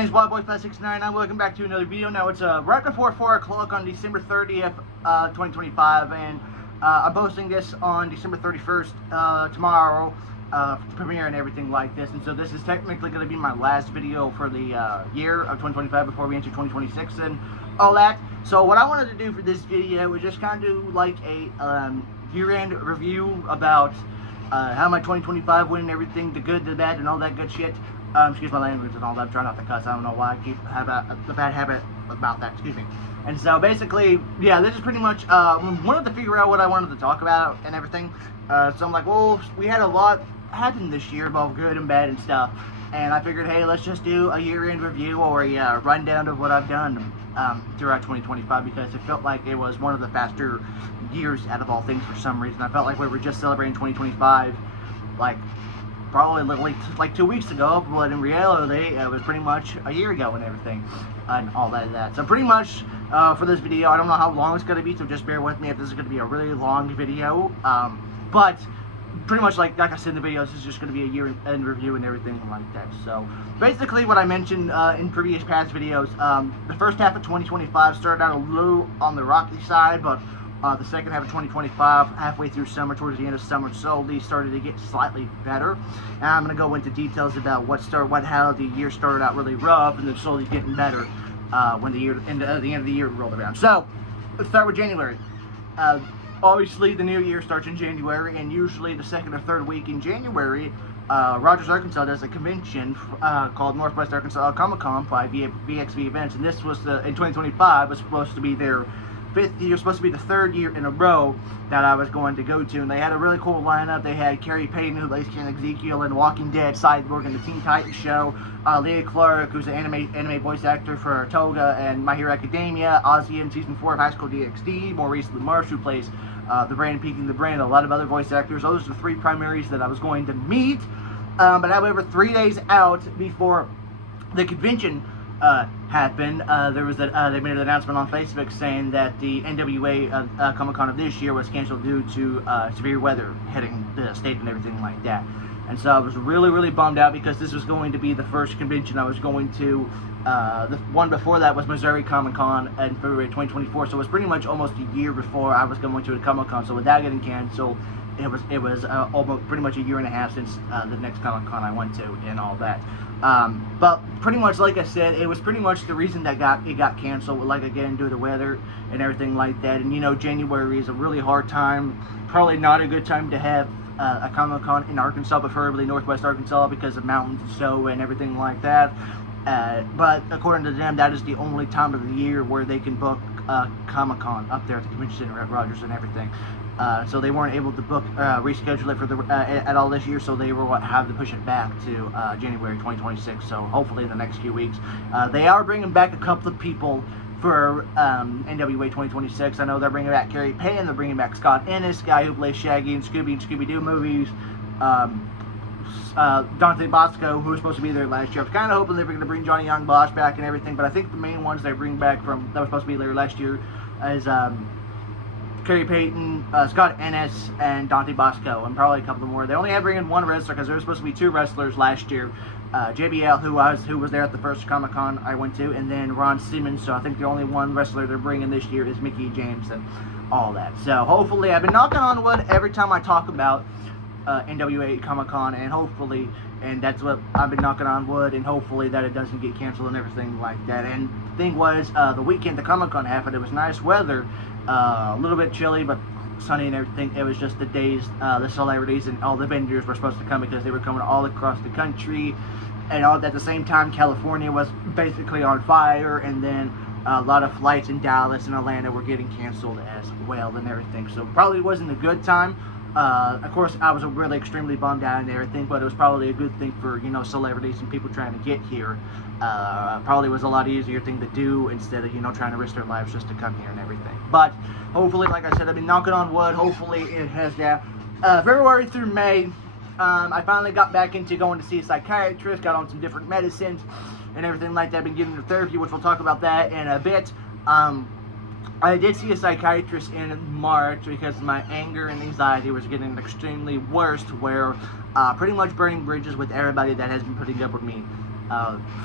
name is WildBoy569. I'm welcome back to another video. Now it's right before 4 o'clock on December 30th, 2025, and I'm posting this on December 31st, tomorrow, premiere and everything like this. And so this is technically going to be my last video for the year of 2025 before we enter 2026 and all that. So what I wanted to do for this video was just kind of do like a year-end review about how my 2025 went and everything, the good, the bad, and all that good shit. Excuse my language and all that. I'm trying not to cuss. I don't know why I keep have the bad habit about that. Excuse me. And so basically, yeah, this is pretty much wanted to figure out what I wanted to talk about and everything. So I'm like, well, we had a lot happen this year, both good and bad and stuff. And I figured, hey, let's just do a year-end review or a rundown of what I've done throughout 2025, because it felt like it was one of the faster years out of all things for some reason. I felt like we were just celebrating 2025, like probably like 2 weeks ago, but in reality it was pretty much a year ago and everything and all that. So pretty much for this video, I don't know how long it's going to be, so just bear with me if this is going to be a really long video, but pretty much like I said in the video, this is just going to be a year-end review and everything like that. So basically what I mentioned in previous past videos, the first half of 2025 started out a little on the rocky side, but the second half of 2025, halfway through summer, towards the end of summer, slowly started to get slightly better. And I'm going to go into details about how the year started out really rough and then slowly getting better when the end of the year rolled around. So let's start with January. Obviously, the new year starts in January, and usually the second or third week in January, Rogers, Arkansas does a convention called Northwest Arkansas Comic-Con by VXV Events, and this was in 2025 was supposed to be their fifth year, supposed to be the third year in a row that I was going to go to, and they had a really cool lineup. They had Carrie Payton, who plays Ken Ezekiel in Walking Dead, Cyborg in the Teen Titans show, Leah Clark, who's an anime voice actor for Toga and My Hero Academia, Ozzy in Season 4 of High School DxD, more recently Marsh, who plays the brand Peaking the Brand, a lot of other voice actors. Those are the three primaries that I was going to meet, but however, 3 days out before the convention happened, they made an announcement on Facebook saying that the NWA Comic-Con of this year was canceled due to severe weather hitting the state and everything like that. And so I was really bummed out, because this was going to be the first convention I was going to. The one before that was Missouri Comic-Con in February 2024, so it was pretty much almost a year before I was going to a Comic-Con. So with that getting canceled, it was almost pretty much a year and a half since the next Comic-Con I went to and all that. But pretty much, like I said, it was pretty much the reason that it got canceled, like again, due to the weather and everything like that. And you know, January is a really hard time, probably not a good time to have a Comic-Con in Arkansas, preferably Northwest Arkansas, because of mountains and snow and everything like that. But according to them, that is the only time of the year where they can book Comic-Con up there at the convention center at Rogers and everything. So they weren't able to reschedule it for at all this year, so they will have to push it back to January 2026. So hopefully in the next few weeks, they are bringing back a couple of people for NWA 2026. I know they're bringing back Carrie Payton, they're bringing back Scott Ennis, guy who plays Shaggy in Scooby and Scooby-Doo movies. Dante Bosco, who was supposed to be there last year. I was kind of hoping they were going to bring Johnny Young Bosch back and everything, but I think the main ones they bring back that were supposed to be there last year is Carrie Payton, Scott Ennis, and Dante Bosco, and probably a couple more. They only had bring in one wrestler, because there were supposed to be two wrestlers last year. JBL, who was there at the first Comic-Con I went to, and then Ron Simmons. So I think the only one wrestler they're bringing this year is Mickey James and all that. So hopefully, I've been knocking on wood every time I talk about NWA Comic-Con, and that's what I've been knocking on wood, and hopefully that it doesn't get canceled and everything like that. And the thing was, the weekend the Comic-Con happened, it was nice weather, a little bit chilly, but sunny and everything. It was just the days the celebrities and all the vendors were supposed to come, because they were coming all across the country, and all at the same time California was basically on fire, and then a lot of flights in Dallas and Atlanta were getting canceled as well and everything. So probably wasn't a good time. Of course, I was really extremely bummed out and everything, but it was probably a good thing for, you know, celebrities and people trying to get here. Probably was a lot easier thing to do, instead of, you know, trying to risk their lives just to come here and everything. But hopefully, like I said, I've been knocking on wood, hopefully it has that. February through May, I finally got back into going to see a psychiatrist, got on some different medicines and everything like that. I've been getting into therapy, which we'll talk about that in a bit. I did see a psychiatrist in March because my anger and anxiety was getting extremely worse, where pretty much burning bridges with everybody that has been putting up with me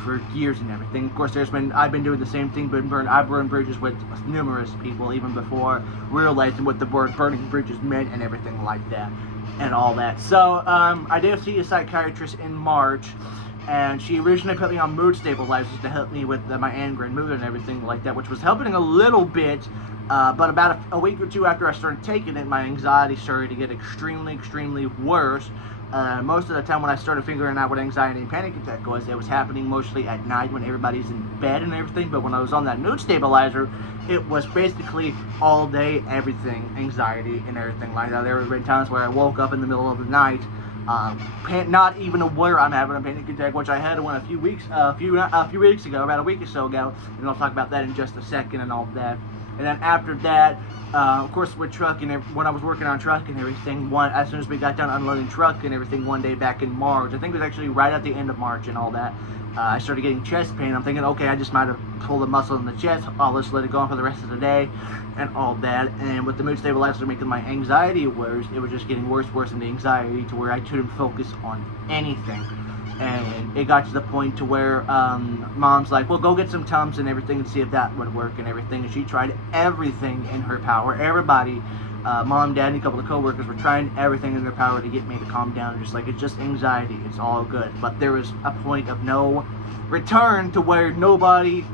for years and everything. Of course, I've been doing the same thing, but I've burned bridges with numerous people even before realizing what the word burning bridges meant and everything like that, and all that. So I did see a psychiatrist in March, and she originally put me on mood stabilizers to help me with my anger and mood and everything like that, which was helping a little bit. But about a week or two after I started taking it, my anxiety started to get extremely worse. Most of the time when I started figuring out what anxiety and panic attack was, it was happening mostly at night when everybody's in bed and everything. But when I was on that mood stabilizer, it was basically all day, everything, anxiety and everything like that. There have been times where I woke up in the middle of the night, not even aware I'm having a panic attack, which I had one a few weeks ago, about a week or so ago, and I'll talk about that in just a second and all that. And then after that, of course, with truck and when I was working on truck and everything, as soon as we got done unloading truck and everything one day back in March, I think it was actually right at the end of March and all that, I started getting chest pain. I'm thinking, okay, I just might have pulled a muscle in the chest. I'll just let it go on for the rest of the day and all that. And with the mood stabilizer making my anxiety worse, it was just getting worse in the anxiety to where I couldn't focus on anything. And it got to the point to where Mom's like, well, go get some Tums and everything and see if that would work and everything. And she tried everything in her power. Everybody, Mom, Dad, and a couple of coworkers were trying everything in their power to get me to calm down. Just like, it's just anxiety. It's all good. But there was a point of no return to where nobody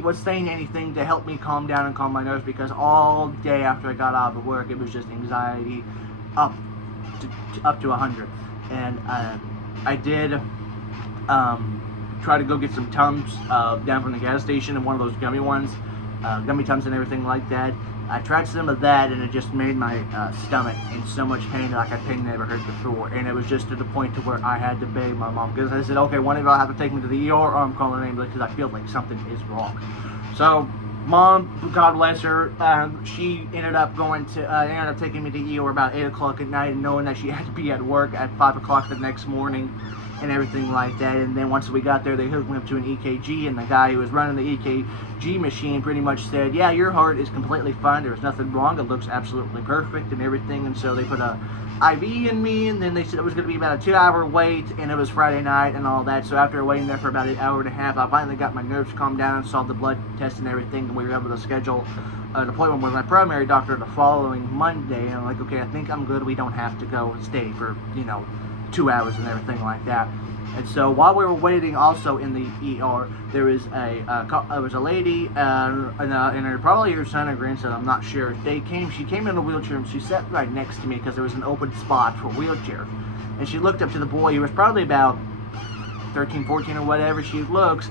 was saying anything to help me calm down and calm my nerves, because all day after I got out of work, it was just anxiety up to 100. And I did try to go get some Tums down from the gas station, and one of those gummy ones, gummy Tums and everything like that. I tried some of that, and it just made my stomach in so much pain, like I'd never heard before. And it was just to the point to where I had to beg my mom, because I said, okay, one of y'all have to take me to the ER, or I'm calling an ambulance because I feel like something is wrong. So Mom, God bless her, she ended up taking me to the ER about 8 o'clock at night, and knowing that she had to be at work at 5 o'clock the next morning and everything like that. And then once we got there, they hooked me up to an EKG, and the guy who was running the EKG machine pretty much said, yeah, your heart is completely fine, there's nothing wrong, it looks absolutely perfect and everything. And so they put a IV in me, and then they said it was going to be about a 2-hour wait, and it was Friday night and all that. So after waiting there for about an hour and a half, I finally got my nerves calmed down and saw the blood test and everything, and we were able to schedule an appointment with my primary doctor the following Monday. And I'm like, okay, I think I'm good, we don't have to go and stay for 2 hours and everything like that. And so while we were waiting, also in the ER, there was a lady and probably her son or grandson, I'm not sure. She came in a wheelchair, and she sat right next to me because there was an open spot for a wheelchair. And she looked up to the boy, who was probably about 13, 14 or whatever. She looks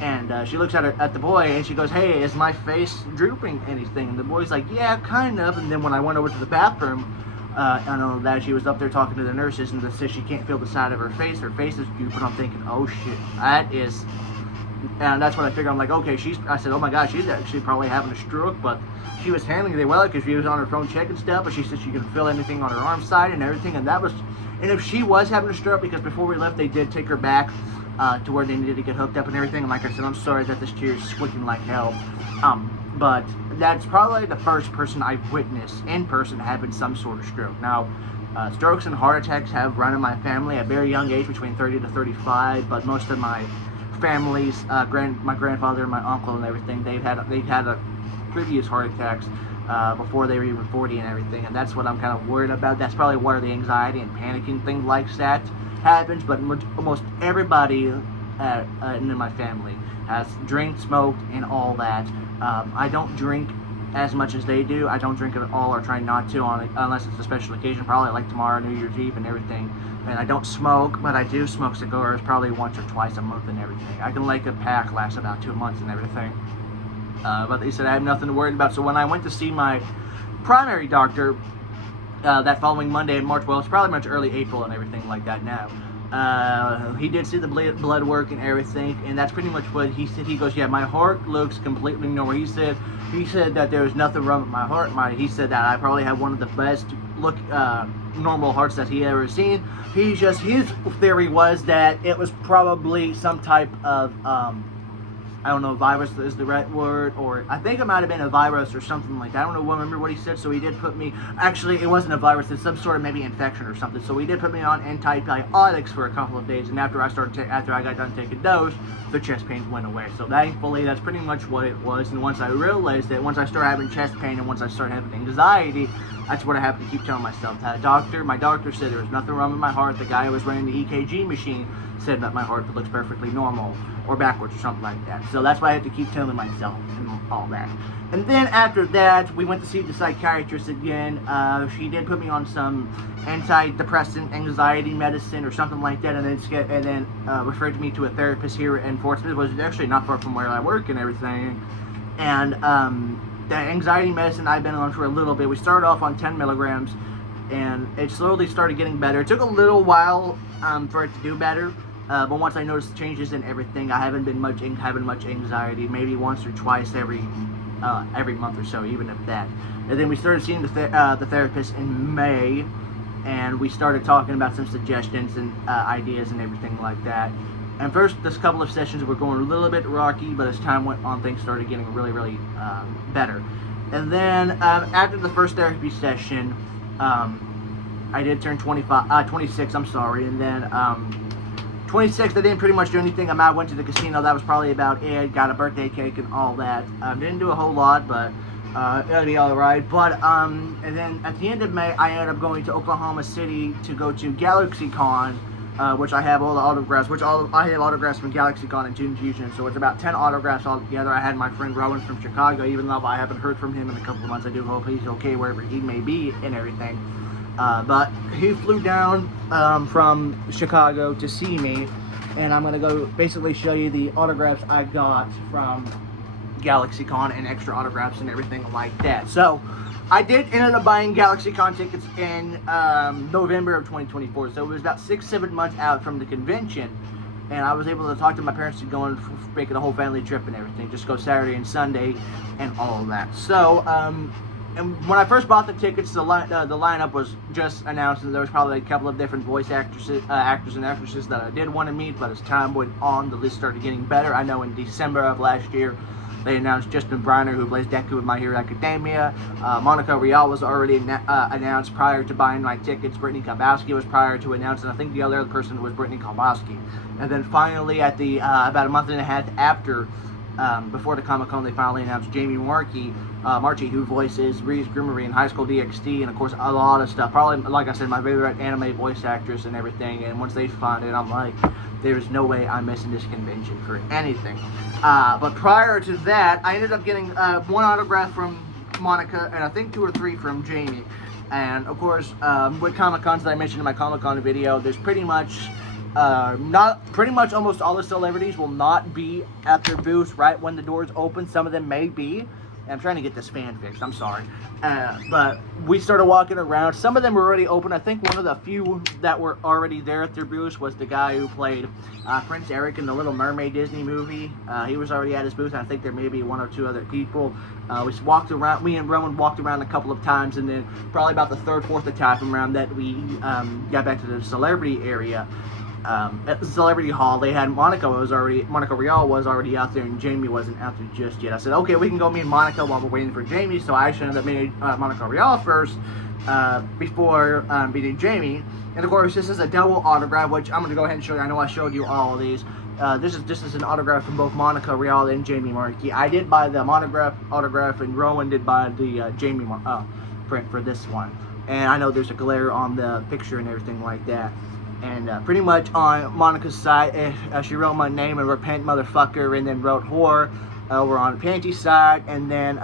at the boy, and she goes, hey, is my face drooping anything? And the boy's like, yeah, kind of. And then when I went over to the bathroom, I know that she was up there talking to the nurses, and they said she can't feel the side of her face. Her face is drooping. I'm thinking, oh shit, and that's when I figured, I'm like, okay, I said, oh my God, she's actually probably having a stroke. But she was handling it well because she was on her phone checking stuff, but she said she couldn't feel anything on her arm side and everything. And if she was having a stroke, because before we left, they did take her back to where they needed to get hooked up and everything. And like I said, I'm sorry that this chair is squeaking like hell. But that's probably the first person I've witnessed in person having some sort of stroke. Now, strokes and heart attacks have run in my family at a very young age, between 30 to 35. But most of my family's, my grandfather and my uncle and everything, they've had previous heart attacks before they were even 40 and everything. And that's what I'm kind of worried about. That's probably where the anxiety and panicking thing like that happens. But almost everybody in my family has drank, smoked, and all that. I don't drink as much as they do. I don't drink at all, or try not to, unless it's a special occasion, probably like tomorrow, New Year's Eve and everything. And I don't smoke, but I do smoke cigars probably once or twice a month and everything. I can a pack last about 2 months and everything. But they said I have nothing to worry about. So when I went to see my primary doctor that following Monday in March, well, it's probably much early April and everything like that now. He did see the blood work and everything, and that's pretty much what he said. He goes, yeah, my heart looks completely normal. He said that there was nothing wrong with my heart. He said that I probably have one of the best normal hearts that he ever seen. His theory was that it was probably some type of I don't know if virus is the right word, or I think it might have been a virus or something like that. I don't remember what he said, so he did put me, actually it wasn't a virus, it's some sort of maybe infection or something, so he did put me on antibiotics for a couple of days, and after I got done taking those, the chest pains went away. So thankfully, that's pretty much what it was, and once I realized that, once I started having chest pain and once I started having anxiety, that's what I have to keep telling myself. My doctor said there was nothing wrong with my heart. The guy who was running the EKG machine said that my heart looks perfectly normal, or backwards or something like that. So that's why I have to keep telling myself and all that. And then after that, we went to see the psychiatrist again. She did put me on some antidepressant anxiety medicine or something like that, and then referred me to a therapist here in Fort Smith, which is actually not far from where I work and everything. And the anxiety medicine I've been on for a little bit. We started off on 10 milligrams, and it slowly started getting better. It took a little while for it to do better. But once I noticed changes in everything, I haven't been having much anxiety. Maybe once or twice every month or so, even if that. And then we started seeing the therapist in May, and we started talking about some suggestions and ideas and everything like that. And first, this couple of sessions were going a little bit rocky, but as time went on, things started getting really, really better. And then after the first therapy session, I did turn 26. I'm sorry, and then. 26, I didn't pretty much do anything. I went to the casino. That was probably about it. Got a birthday cake and all that. Didn't do a whole lot, but it'll be all right. But and then at the end of May, I ended up going to Oklahoma City to go to GalaxyCon, which I have all the autographs. I have autographs from GalaxyCon and Toon Fusion. So it's about 10 autographs altogether. I had my friend Rowan from Chicago. Even though I haven't heard from him in a couple of months, I do hope he's okay wherever he may be and everything. But he flew down from Chicago to see me, and I'm going to go basically show you the autographs I got from GalaxyCon and extra autographs and everything like that. So, I did end up buying GalaxyCon tickets in November of 2024, so it was about 6-7 months out from the convention, and I was able to talk to my parents to go and make it a whole family trip and everything, just go Saturday and Sunday and all of that. So, and when I first bought the tickets, the lineup was just announced, and there was probably a couple of different voice actors and actresses that I did want to meet, but as time went on, the list started getting better. I know in December of last year, they announced Justin Briner, who plays Deku in My Hero Academia. Monica Rial was already announced prior to buying my tickets. Brittany Kowalski was prior to announced, and I think the other person was Brittany Kowalski. And then finally, at the about a month and a half after, before the Comic-Con, they finally announced Jamie Marchi, who voices Reese Grimmery in High School DxD, and of course a lot of stuff. Probably, like I said, my favorite anime voice actress and everything. And once they find it, I'm like, there's no way I'm missing this convention for anything. But prior to that, I ended up getting one autograph from Monica, and I think 2 or 3 from Jamie. And of course, with Comic-Cons that I mentioned in my Comic-Con video, there's pretty much almost all the celebrities will not be at their booths right when the doors open. Some of them may be. I'm trying to get this fan fixed, I'm sorry. But we started walking around. Some of them were already open. I think one of the few that were already there at their booths was the guy who played Prince Eric in the Little Mermaid Disney movie. He was already at his booth, and I think there may be 1 or 2 other people. We walked around, me and Rowan walked around a couple of times, and then probably about the 3rd, 4th time around that we got back to the celebrity area. At the Celebrity Hall, they had Monica Rial was already out there, and Jamie wasn't out there just yet. I said, okay, we can go meet Monica while we're waiting for Jamie, so I actually ended up meeting Monica Rial first before meeting Jamie. And of course, this is a double autograph, which I'm going to go ahead and show you. I know I showed you all of these. This is an autograph from both Monica Rial and Jamie Marchi. I did buy the autograph, and Rowan did buy the Jamie print for this one. And I know there's a glare on the picture and everything like that. And pretty much on Monica's side, she wrote my name and repent motherfucker, and then wrote whore over on Panty's side, and then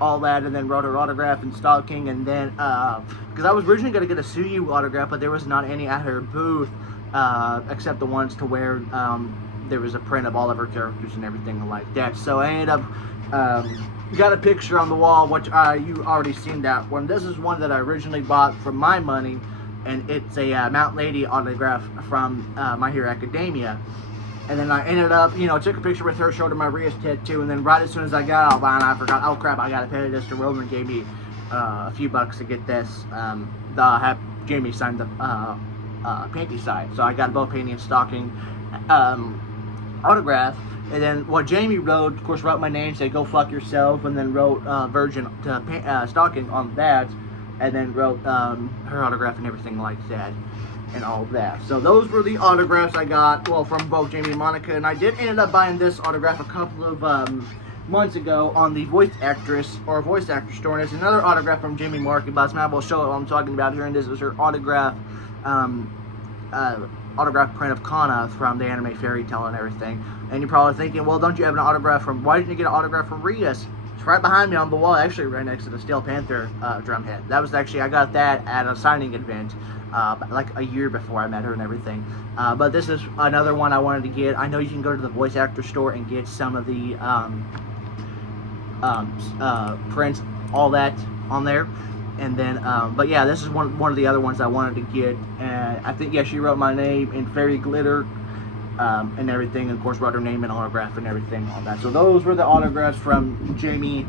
all that, and then wrote her autograph and stalking, and then because I was originally going to get a Suyu autograph, but there was not any at her booth except the ones to where there was a print of all of her characters and everything like that. So I ended up got a picture on the wall, which you already seen that one. This is one that I originally bought from my money, and it's a Mount Lady autograph from My Hero Academia. And then I ended up, took a picture with her, showed her my Rias tattoo, and then right as soon as I got out line, I forgot, oh crap, I gotta pay this to Roman. Gave me a few bucks to get this. Have Jamie signed the Panty side. So I got both Panty and Stocking autograph. And then what Jamie wrote, of course, wrote my name, said "Go fuck yourself," and then wrote "Virgin" to stocking on that, and then wrote her autograph and everything like that, and all of that. So those were the autographs I got, well, from both Jamie and Monica. And I did end up buying this autograph a couple of months ago on the voice actor store, and it's another autograph from Jamie Markie, but I will show it what I'm talking about here. And this is her autograph print of Kana from the anime Fairy Tale and everything. And you're probably thinking, well, don't you have an autograph from, why didn't you get an autograph from Rias? It's right behind me on the wall, actually right next to the Steel Panther drum head. That was actually, I got that at a signing event like a year before I met her and everything. But this is another one I wanted to get. I know you can go to the voice actor store and get some of the prints, all that on there. And then, but yeah, this is one of the other ones I wanted to get. And I think, yeah, she wrote my name in fairy glitter and everything. And of course, wrote her name and autograph and everything on that. So those were the autographs from Jamie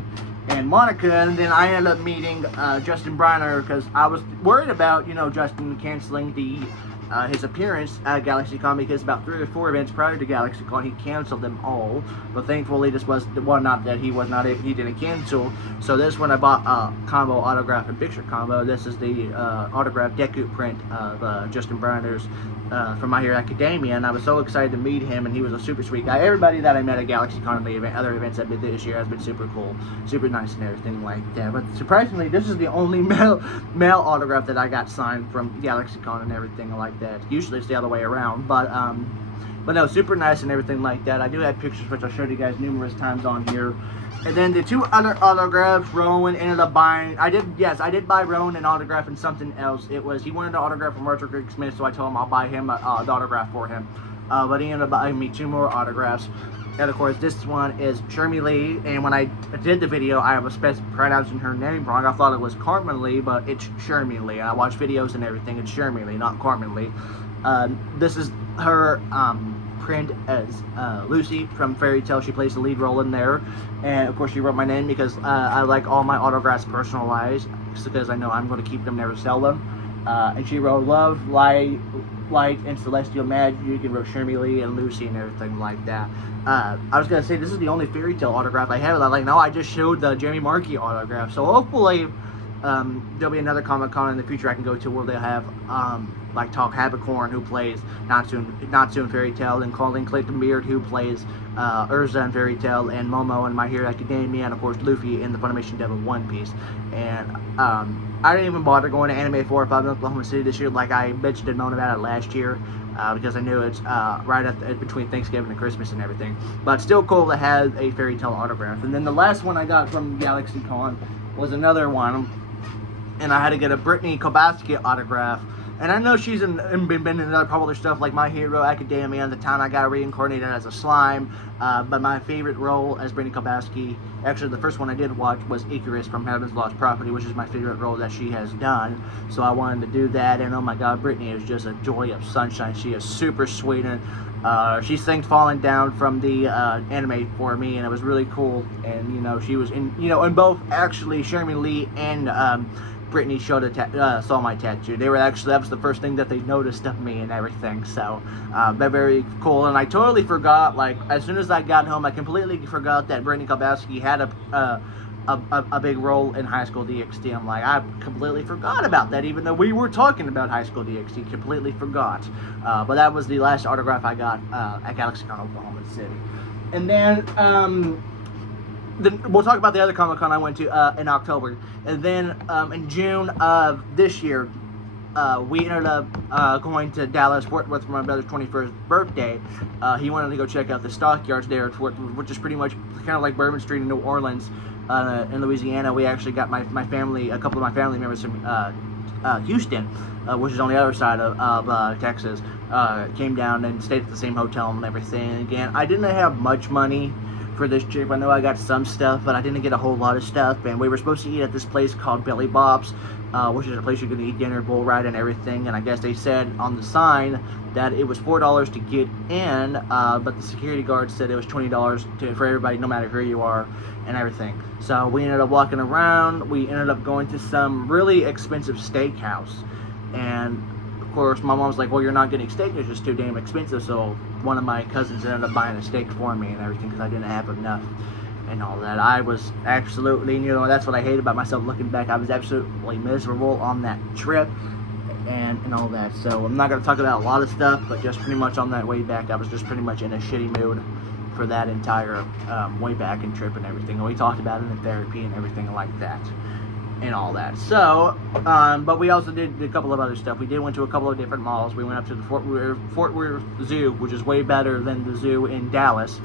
and Monica. And then I ended up meeting Justin Briner, because I was worried about, you know, Justin canceling his appearance at GalaxyCon, because about 3 or 4 events prior to GalaxyCon he canceled them all. But thankfully this was the one, not that he didn't cancel. So this one I bought a combo autograph and picture combo. This is the autograph Deku print of Justin Briner's from My Hero Academia, and I was so excited to meet him, and he was a super sweet guy. Everybody that I met at GalaxyCon and the other events I've been this year has been super cool, super nice and everything like that. But surprisingly, this is the only male autograph that I got signed from GalaxyCon and everything like that. Usually it's the other way around, but no, super nice and everything like that. I do have pictures which I showed you guys numerous times on here. And then the 2 other autographs, Rowan ended up buying. I did buy Rowan an autograph and something else. He wanted an autograph from Arthur Craig Smith, so I told him I'll buy him the autograph for him. But he ended up buying me 2 more autographs. And of course, this one is Shermie Lee. And when I did the video, I was pronouncing her name wrong. I thought it was Carmen Lee, but it's Shermie Lee. I watched videos and everything. It's Shermie Lee, not Carmen Lee. This is her print as Lucy from Fairy Tale. She plays the lead role in there. And of course, she wrote my name because I like all my autographs personalized, because I know I'm going to keep them, never sell them. And she wrote Love, Light, and Celestial Magic. You can wrote Shermie Lee and Lucy and everything like that. I was going to say, this is the only Fairy Tale autograph I have. I'm like, no, I just showed the Jamie Markie autograph. So hopefully there'll be another Comic-Con in the future I can go to where they'll have like Talk Habicorn, who plays Natsu in Fairy Tale, and Colleen Clayton Beard, who plays Urza in Fairy Tale, and Momo in My Hero Academia, and of course Luffy in the Funimation dub of One Piece. And I didn't even bother going to Anime 4 or 5 in Oklahoma City this year, like I bitched and moaned about it last year, because I knew it's right between Thanksgiving and Christmas and everything. But still cool to have a Fairy Tale autograph. And then the last one I got from GalaxyCon was another one, and I had to get a Brittany Kobasket autograph. And I know she's been in other popular stuff like My Hero Academia, and the time I got reincarnated as a slime. But my favorite role as Brittany Kobasket, actually the first one I did watch, was Icarus from Heaven's Lost Property, which is my favorite role that she has done. So I wanted to do that, and oh my god, Brittany is just a joy of sunshine. She is super sweet, and she sang Falling Down from the anime for me, and it was really cool. And you know, she was in, you know, in both, actually, Shermie Lee and Brittany saw my tattoo. They were actually, that was the first thing that they noticed of me and everything. So they're very cool. And I totally forgot, like, as soon as I got home, I completely forgot that Brittany Kobasket had a big role in High School DxD. I'm like, I completely forgot about that, even though we were talking about High School DxD. Completely forgot. But that was the last autograph I got at GalaxyCon Oklahoma City. And then we'll talk about the other Comic-Con I went to in October. And then in June of this year, we ended up going to Dallas, Fort Worth for my brother's 21st birthday. He wanted to go check out the stockyards there at Fort Worth, which is pretty much kind of like Bourbon Street in New Orleans in Louisiana. We actually got my family, a couple of my family members from Houston, which is on the other side of Texas, came down and stayed at the same hotel and everything. Again, I didn't have much money for this trip. I know I got some stuff, but I didn't get a whole lot of stuff. And we were supposed to eat at this place called Billy Bob's, which is a place you can eat dinner, bull ride, and everything. And I guess they said on the sign that it was $4 to get in, but the security guard said it was $20 for everybody, no matter who you are, and everything. So we ended up walking around. We ended up going to some really expensive steakhouse, and of course, my mom was like, well, you're not getting steak, it's just too damn expensive. So one of my cousins ended up buying a steak for me and everything because I didn't have enough and all that. I was absolutely, that's what I hate about myself looking back. I was absolutely miserable on that trip and all that. So I'm not going to talk about a lot of stuff, but just pretty much on that way back, I was just pretty much in a shitty mood for that entire way back and trip and everything. And we talked about it in therapy and everything like that and all that. So, but we also did a couple of other stuff. We went to a couple of different malls. We went up to the Fort Worth Zoo, which is way better than the zoo in Dallas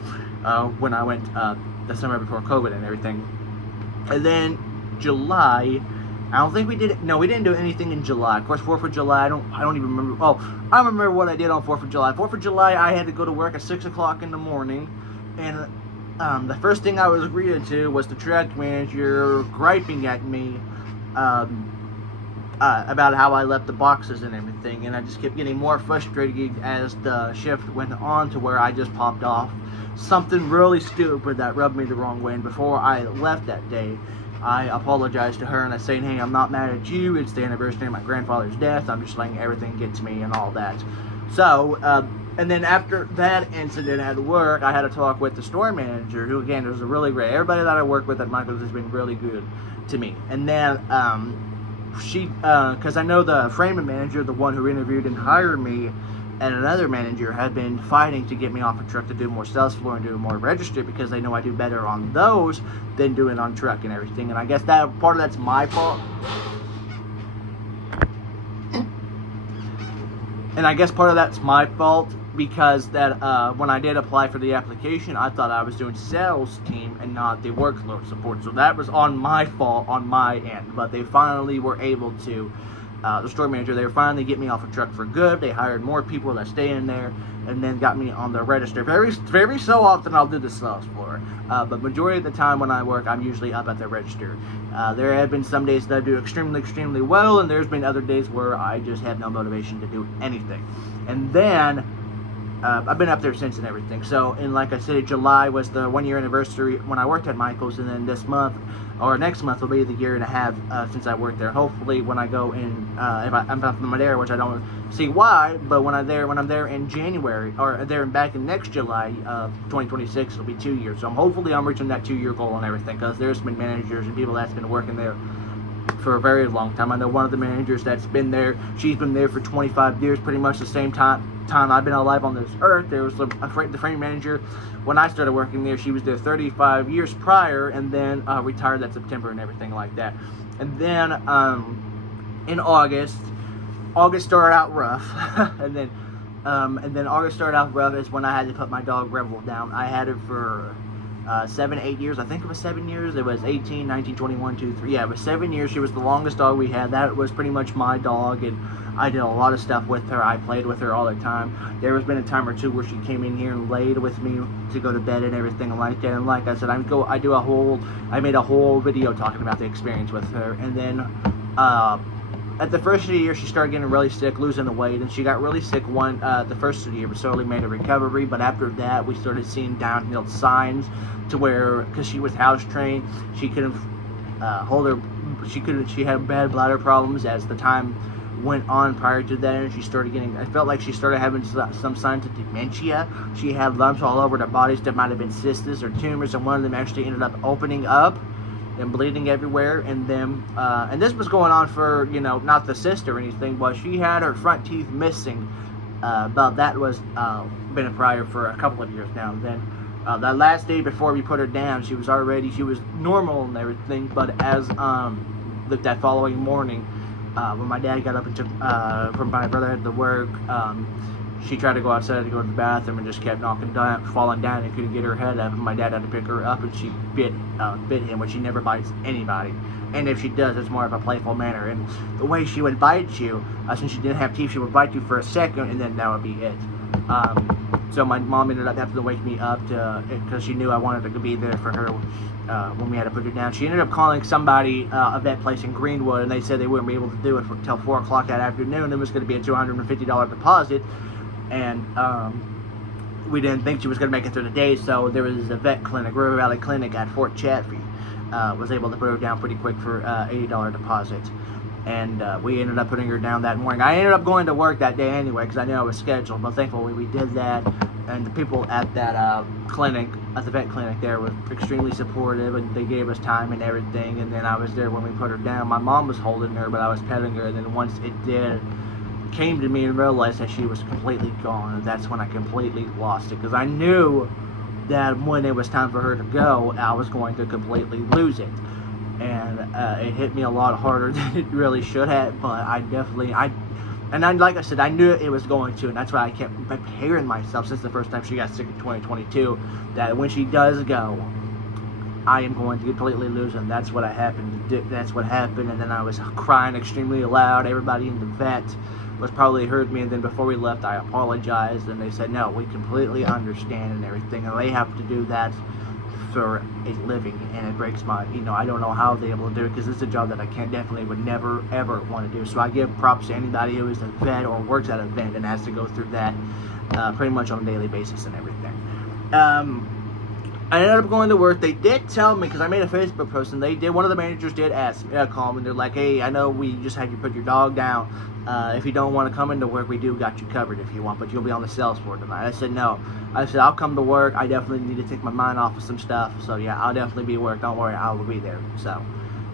when I went the summer before COVID and everything. And then July, I don't think we did it. No, we didn't do anything in July. Of course, 4th of July, I don't even remember. Oh, I remember what I did on 4th of July. 4th of July, I had to go to work at 6 o'clock in the morning, and the first thing I was greeted to was the track manager griping at me about how I left the boxes and everything, and I just kept getting more frustrated as the shift went on to where I just popped off something really stupid that rubbed me the wrong way. And before I left that day, I apologized to her and I said, hey, I'm not mad at you, it's the anniversary of my grandfather's death, I'm just letting everything get to me and all that. So, and then after that incident at work, I had a talk with the store manager, who again was really great. Everybody that I work with at Michael's has been really good to me. And then she, because I know the framing manager, the one who interviewed and hired me, and another manager had been fighting to get me off a truck to do more sales floor and do more register because they know I do better on those than doing on truck and everything. And I guess that part of that's my fault. And I guess part of that's my fault because that when I did apply for the application, I thought I was doing sales team and not the workload support. So that was on my fault on my end. But they finally were able to, the store manager, they were finally getting me off a truck for good. They hired more people that stay in there and then got me on the register. Very so often I'll do the sales floor. But majority of the time when I work, I'm usually up at the register. There have been some days that I do extremely well, and there's been other days where I just have no motivation to do anything. And then I've been up there since and everything. So, and like I said, July was the 1 year anniversary when I worked at Michael's, and then this month, or next month, will be the year and a half since I worked there. Hopefully, when I go in, if I'm there, which I don't see why, but when I'm there in January, or there back in next July, 2026, it'll be 2 years. So hopefully I'm reaching that 2 year goal and everything, because there's been managers and people that's been working there for a very long time. I know one of the managers that's been there, she's been there for 25 years, pretty much the same time I've been alive on this earth. There was the frame manager when I started working there. She was there 35 years prior, and then retired that September and everything like that. And then in August started out rough, and then August started out rough is when I had to put my dog Rebel down. I had her for 7-8 years. I think it was 7 years. It was 18, 19, 21, 2, 3. Yeah, it was 7 years. She was the longest dog we had. That was pretty much my dog, and I did a lot of stuff with her. I played with her all the time. There has been a time or two where she came in here and laid with me to go to bed and everything like that. And like I said, I made a whole video talking about the experience with her. And then at the first of the year, she started getting really sick, losing the weight, and she got really sick the first of the year, but slowly made a recovery. But after that, we started seeing downhill signs to where, because she was house trained, she couldn't hold her. She had bad bladder problems as the time went on. Prior to that, and I felt like she started having some signs of dementia. She had lumps all over her bodies that might have been cystis or tumors, and one of them actually ended up opening up and bleeding everywhere. And then and this was going on for, not the cyst or anything, but she had her front teeth missing, but that was been a prior for a couple of years now. And then that last day before we put her down, she was normal and everything, but as that following morning, when my dad got up and took from my brother had to work, she tried to go outside to go to the bathroom and just kept falling down and couldn't get her head up. And my dad had to pick her up, and she bit him, which she never bites anybody. And if she does, it's more of a playful manner. And the way she would bite you, since she didn't have teeth, she would bite you for a second, and then that would be it. So my mom ended up having to wake me up because she knew I wanted to be there for her when we had to put her down. She ended up calling somebody, a vet place in Greenwood, and they said they wouldn't be able to do it until 4 o'clock that afternoon. It was going to be a $250 deposit, and we didn't think she was going to make it through the day, so there was a vet clinic, River Valley Clinic at Fort Chaffee, was able to put her down pretty quick for $80 deposit. And we ended up putting her down that morning. I ended up going to work that day anyway because I knew I was scheduled, but thankfully we did that. And the people at that clinic, at the vet clinic there, were extremely supportive, and they gave us time and everything. And then I was there when we put her down. My mom was holding her, but I was petting her. And then once it came to me and realized that she was completely gone, and that's when I completely lost it, because I knew that when it was time for her to go, I was going to completely lose it. And it hit me a lot harder than it really should have, but like I said, I knew it was going to, and that's why I kept preparing myself since the first time she got sick in 2022, that when she does go, I am going to completely lose, and that's what happened. That's what happened, and then I was crying extremely loud. Everybody in the vet was probably heard me, and then before we left, I apologized, and they said, no, we completely understand and everything, and they have to do that for a living, and it breaks my, I don't know how they're able to do it, because it's a job that I would never, ever want to do. So I give props to anybody who is a vet or works at a vet and has to go through that pretty much on a daily basis and everything. I ended up going to work. They did tell me, because I made a Facebook post, and one of the managers did ask, call me, and they're like, hey, I know we just had you put your dog down. If you don't want to come into work, we do got you covered if you want, but you'll be on the sales floor tonight. I said, no. I said, I'll come to work. I definitely need to take my mind off of some stuff. So, yeah, I'll definitely be at work. Don't worry, I will be there. So,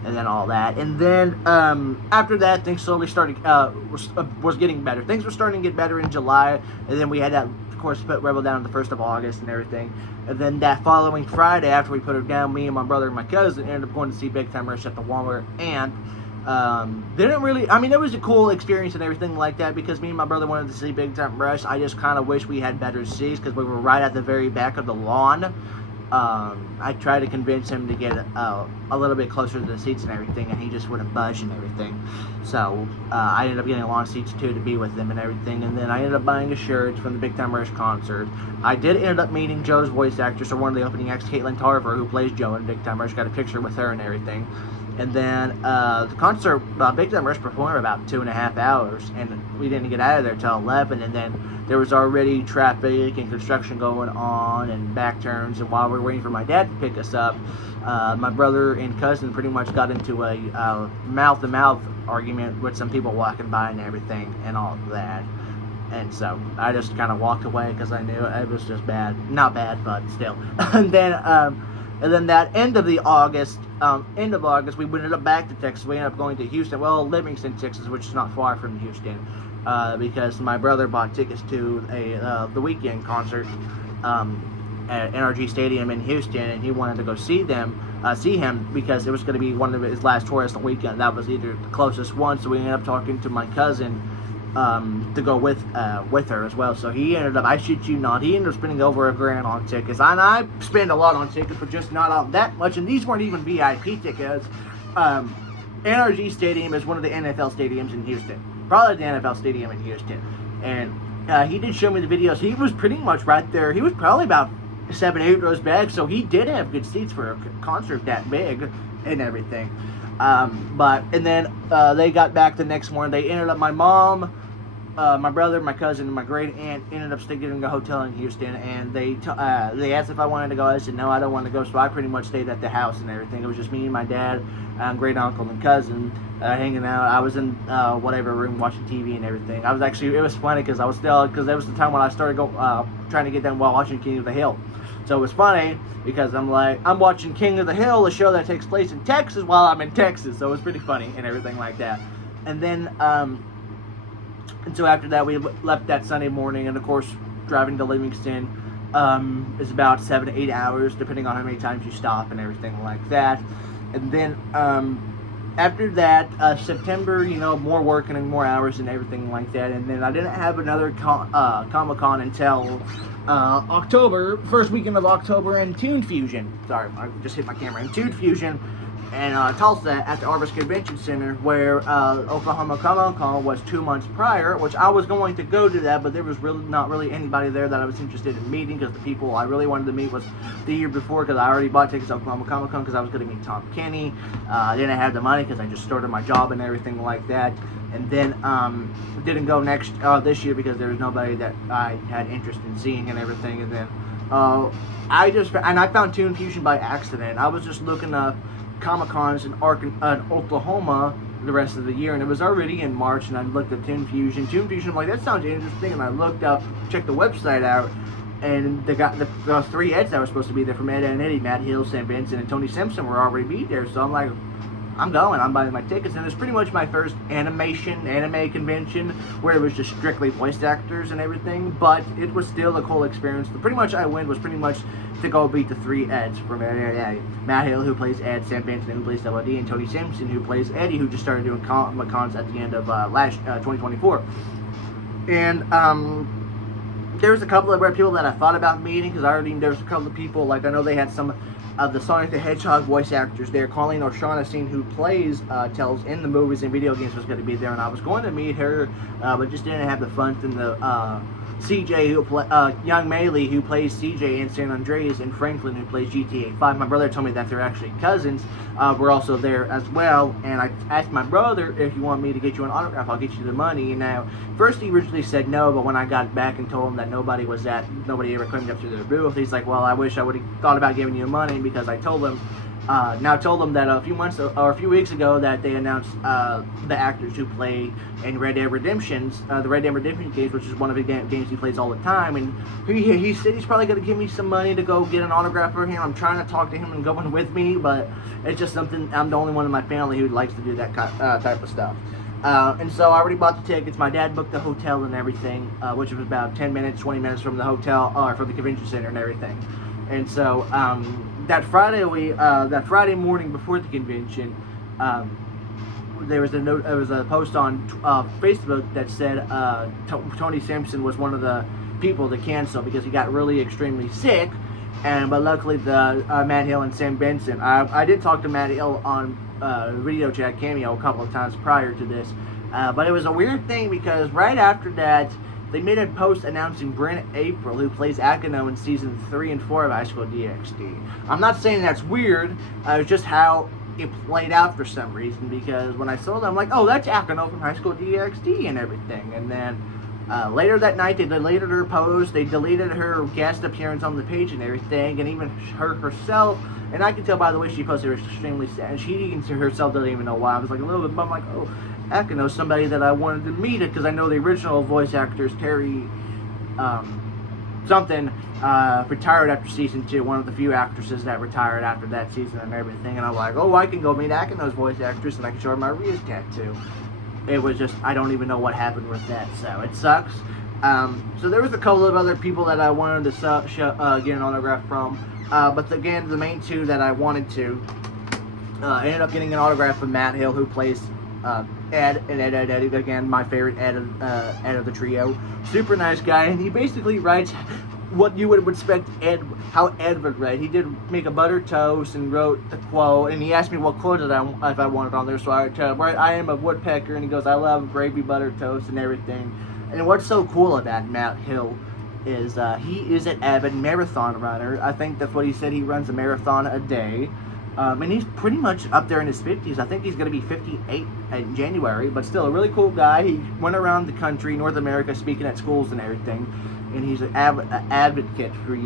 and then all that. And then after that, things slowly started, was getting better. Things were starting to get better in July, and then we had that, of course, put Rebel down on the 1st of August and everything. And then that following Friday, after we put her down, me and my brother and my cousin ended up going to see Big Time Rush at the Walmart, and it was a cool experience and everything like that, because me and my brother wanted to see Big Time Rush. I just kind of wish we had better seats, because we were right at the very back of the lawn. I tried to convince him to get a little bit closer to the seats and everything, and he just wouldn't budge and everything. So I ended up getting lawn seats too to be with them and everything, and then I ended up buying a shirt from the Big Time Rush concert. I did end up meeting Joe's voice actress, or one of the opening acts, Caitlin Tarver, who plays Joe in Big Time Rush. Got a picture with her and everything. And then the concert, Big Time Rush performed about 2.5 hours, and we didn't get out of there till 11, and then there was already traffic and construction going on and back turns, and while we were waiting for my dad to pick us up, my brother and cousin pretty much got into a mouth-to-mouth argument with some people walking by and everything and all of that. And so I just kind of walked away, because I knew it was just bad. Not bad, but still. And then that end of August, we ended up back to Texas. We ended up going to Houston, Livingston, Texas, which is not far from Houston, because my brother bought tickets to the weekend concert at NRG Stadium in Houston, and he wanted to go see him, because it was going to be one of his last tours the weekend. That was either the closest one, so we ended up talking to my cousin to go with her as well. So he ended up, I shit you not, he ended up spending over $1,000 on tickets. And I spend a lot on tickets, but just not on that much. And these weren't even VIP tickets. NRG Stadium is one of the NFL stadiums in Houston. Probably the NFL stadium in Houston. And he did show me the videos. He was pretty much right there. He was probably about 7-8 rows back. So he did have good seats for a concert that big and everything. And then they got back the next morning. They ended up, my mom, my brother, my cousin, and my great aunt ended up staying in a hotel in Houston, and they asked if I wanted to go. I said no, I don't want to go. So I pretty much stayed at the house and everything. It was just me and my dad, great uncle and cousin hanging out. I was in whatever room watching TV and everything. It was funny because that was the time when I started trying to get done while watching King of the Hill. So it was funny because I'm watching King of the Hill, a show that takes place in Texas while I'm in Texas. So it was pretty funny and everything like that. And then and so after that, we left that Sunday morning, and of course, driving to Livingston is about 7 to 8 hours, depending on how many times you stop and everything like that. And then after that, September, more working and more hours and everything like that. And then I didn't have another Comic-Con until October, first weekend of October, in Toon Fusion. Sorry, I just hit my camera. In Toon Fusion in Tulsa at the Arbus Convention Center, where Oklahoma Comic-Con was 2 months prior, which I was going to go to that, but there was not really anybody there that I was interested in meeting, because the people I really wanted to meet was the year before, because I already bought tickets to Oklahoma Comic-Con because I was going to meet Tom Kenny. I didn't have the money because I just started my job and everything like that. And then didn't go this year because there was nobody that I had interest in seeing and everything. And then I found Toon Fusion by accident. I was just looking up Comic-Cons in Oklahoma the rest of the year, and it was already in March, and I looked at Tune Fusion. I'm like, that sounds interesting, and I looked up, checked the website out, and the 3 Eds that were supposed to be there from Ed, and Eddie, Matt Hill, Sam Benson, and Tony Simpson were already be there, so I'm like, I'm going, I'm buying my tickets, and it's pretty much my first anime convention where it was just strictly voice actors and everything, but it was still a cool experience. Pretty much I went was pretty much to go beat the 3 Eds from Matt Hill, who plays Ed, Sam Benson, who plays Double D, and Tony Simpson, who plays Eddie, who just started doing cons at the end of 2024. And there's a couple of people that I thought about meeting, because there's a couple of people, like I know they had some of the Sonic the Hedgehog voice actors there. Colleen O'Shaughnessy, who plays Tails in the movies and video games, was going to be there, and I was going to meet her, but just didn't have the funds. And the CJ, Young Melee, who plays CJ in San Andreas, and Franklin, who plays GTA 5. My brother told me that they're actually cousins. Were also there as well, and I asked my brother, if you want me to get you an autograph, I'll get you the money. And now, first he originally said no, but when I got back and told him that nobody ever claimed up to their booth, he's like, well, I wish I would have thought about giving you money, because I told him that a few weeks ago that they announced the actors who play in Red Dead Redemption games, which is one of the games he plays all the time, and he said he's probably going to give me some money to go get an autograph for him. I'm trying to talk to him and going with me, but it's just something, I'm the only one in my family who likes to do that type of stuff. And so I already bought the tickets. My dad booked the hotel and everything, which was about 20 minutes from the hotel, or from the convention center and everything. And so that Friday morning before the convention, there was a post on Facebook that said Tony Simpson was one of the people to cancel because he got really extremely sick, but luckily the Matt Hill and Sam Benson. I did talk to Matt Hill on video chat Cameo a couple of times prior to this, but it was a weird thing because right after that, they made a post announcing Brent April, who plays Akano in Season 3 and 4 of High School DxD. I'm not saying that's weird, it's just how it played out for some reason, because when I saw them, I'm like, oh, that's Akano from High School DxD and everything. And then later that night, they deleted her post, they deleted her guest appearance on the page and everything, and even her herself. And I can tell by the way she posted, her extremely sad, and she herself doesn't even know why. I was like a little bit bummed, like, oh, Akano, somebody that I wanted to meet, because I know the original voice actors, Terry retired after Season 2, one of the few actresses that retired after that season and everything, and I'm like, oh, I can go meet Akano's voice actress, and I can show her my Ria's tattoo. It was just, I don't even know what happened with that, so it sucks. So there was a couple of other people that I wanted to get an autograph from, but again, the main two that I wanted to, ended up getting an autograph from Matt Hill, who plays Ed, and Ed, again, my favorite Ed of the trio. Super nice guy, and he basically writes what you would expect how Ed would write. He did make a buttered toast and wrote the quote, and he asked me what quote if I wanted on there, so I told him, right, I am a woodpecker, and he goes, I love gravy buttered toast and everything. And what's so cool about Matt Hill is he is an avid marathon runner. I think that's what he said, he runs a marathon a day. And he's pretty much up there in his 50s. I think he's going to be 58 in January, but still a really cool guy. He went around the country, North America, speaking at schools and everything, and he's an advocate for,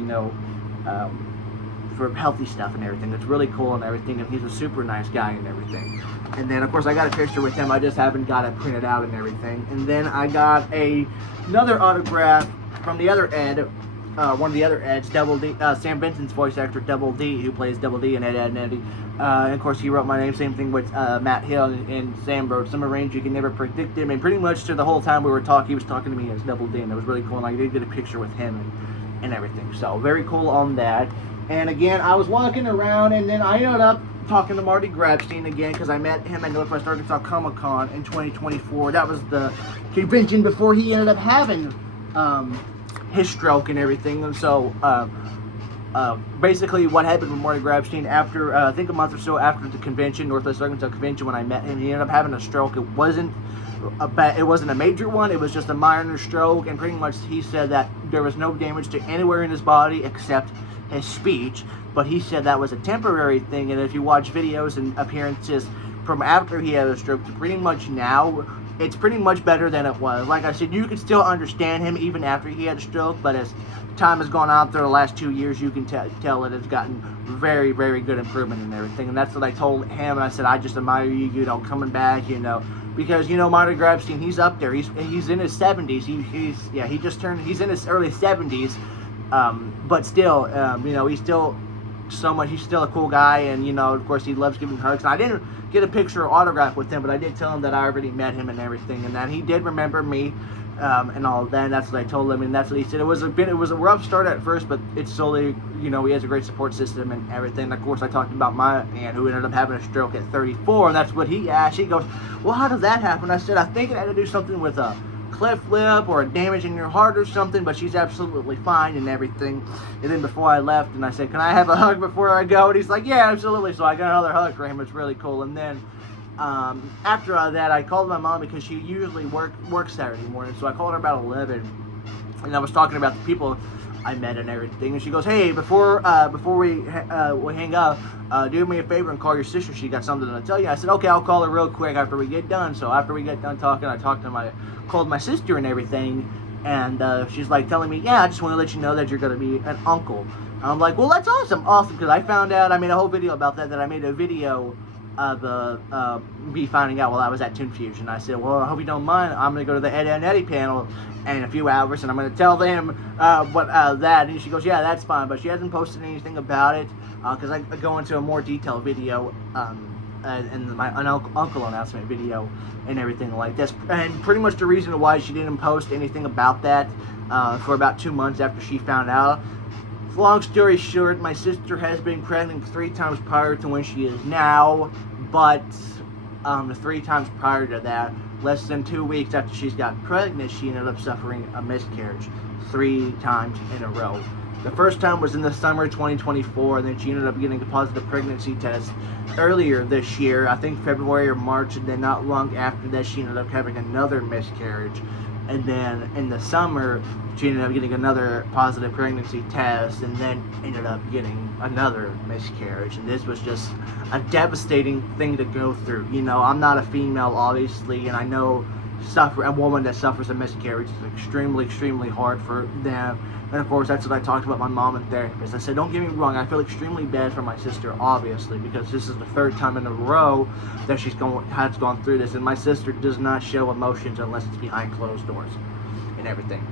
for healthy stuff and everything. It's really cool and everything, and he's a super nice guy and everything. And then, of course, I got a picture with him. I just haven't got it printed out and everything. And then I got another autograph from the other Ed, one of the other Eds, Double D, Sam Benson's voice actor, Double D, who plays Double D in Ed, and Eddie. And of course, he wrote my name. Same thing with Matt Hill and Sam wrote Summer Range. You can never predict him. And pretty much to the whole time we were talking, he was talking to me as Double D, and it was really cool. And I did get a picture with him and everything. So very cool on that. And again, I was walking around, and then I ended up talking to Marty Grabstein again, because I met him at Northwest Arkansas Comic Con in 2024. That was the convention before he ended up having his stroke and everything. And so basically what happened with Marty Grabstein after I think a month or so after the convention, Northwest Arkansas convention, when I met him, he ended up having a stroke. It wasn't a major one, it was just a minor stroke, and pretty much he said that there was no damage to anywhere in his body except his speech, but he said that was a temporary thing, and if you watch videos and appearances from after he had a stroke to pretty much now, it's pretty much better than it was. Like I said, you can still understand him even after he had a stroke, but as time has gone on through the last 2 years, you can tell it has gotten very, very good improvement and everything. And that's what I told him. And I said, I just admire you, coming back, because Marty Grabstein, he's up there. He's in his 70s. He's in his early 70s. But still, he's still so much. He's still a cool guy, and of course, he loves giving hugs. And I didn't get a picture or autograph with him, but I did tell him that I already met him and everything, and that he did remember me. And all of that, and that's what I told him, and that's what he said. It was a rough start at first, but it's slowly, he has a great support system and everything. And of course, I talked about my aunt who ended up having a stroke at 34, and that's what he asked. He goes, well, how did that happen? I said, I think it had to do something with a cleft lip or a damage in your heart or something, but she's absolutely fine and everything. And then before I left, and I said, can I have a hug before I go? And he's like, yeah, absolutely. So I got another hug for him. It's really cool. And then after that, I called my mom because she usually works Saturday morning, so I called her about 11, and I was talking about the people I met and everything, and she goes, hey, before we hang up, do me a favor and call your sister. She got something to tell you. I said, okay, I'll call her real quick after we get done. So after we get done talking, called my sister and everything, and she's like telling me, yeah, I just want to let you know that you're going to be an uncle. And I'm like, well, that's awesome, because I found out, I made a whole video about that I made a video of me finding out while I was at Toon Fusion. I said, well, I hope you don't mind. I'm going to go to the Ed and Eddie panel in a few hours, and I'm going to tell them that. And she goes, yeah, that's fine. But she hasn't posted anything about it, because I go into a more detailed video in my uncle announcement video and everything like this. And pretty much the reason why she didn't post anything about that for about 2 months after she found out. Long story short, my sister has been pregnant 3 times prior to when she is now, but the 3 times prior to that, less than 2 weeks after she's got pregnant, she ended up suffering a miscarriage 3 times in a row. The first time was in the summer of 2024, and then she ended up getting a positive pregnancy test earlier this year, I think February or March, and then not long after that, she ended up having another miscarriage. And then in the summer, she ended up getting another positive pregnancy test, and then ended up getting another miscarriage. And this was just a devastating thing to go through. I'm not a female, obviously, and I know a woman that suffers a miscarriage is extremely, extremely hard for them. And of course, that's what I talked about my mom and therapist. I said, don't get me wrong, I feel extremely bad for my sister, obviously, because this is the 3rd time in a row that has gone through this. And my sister does not show emotions unless it's behind closed doors and everything.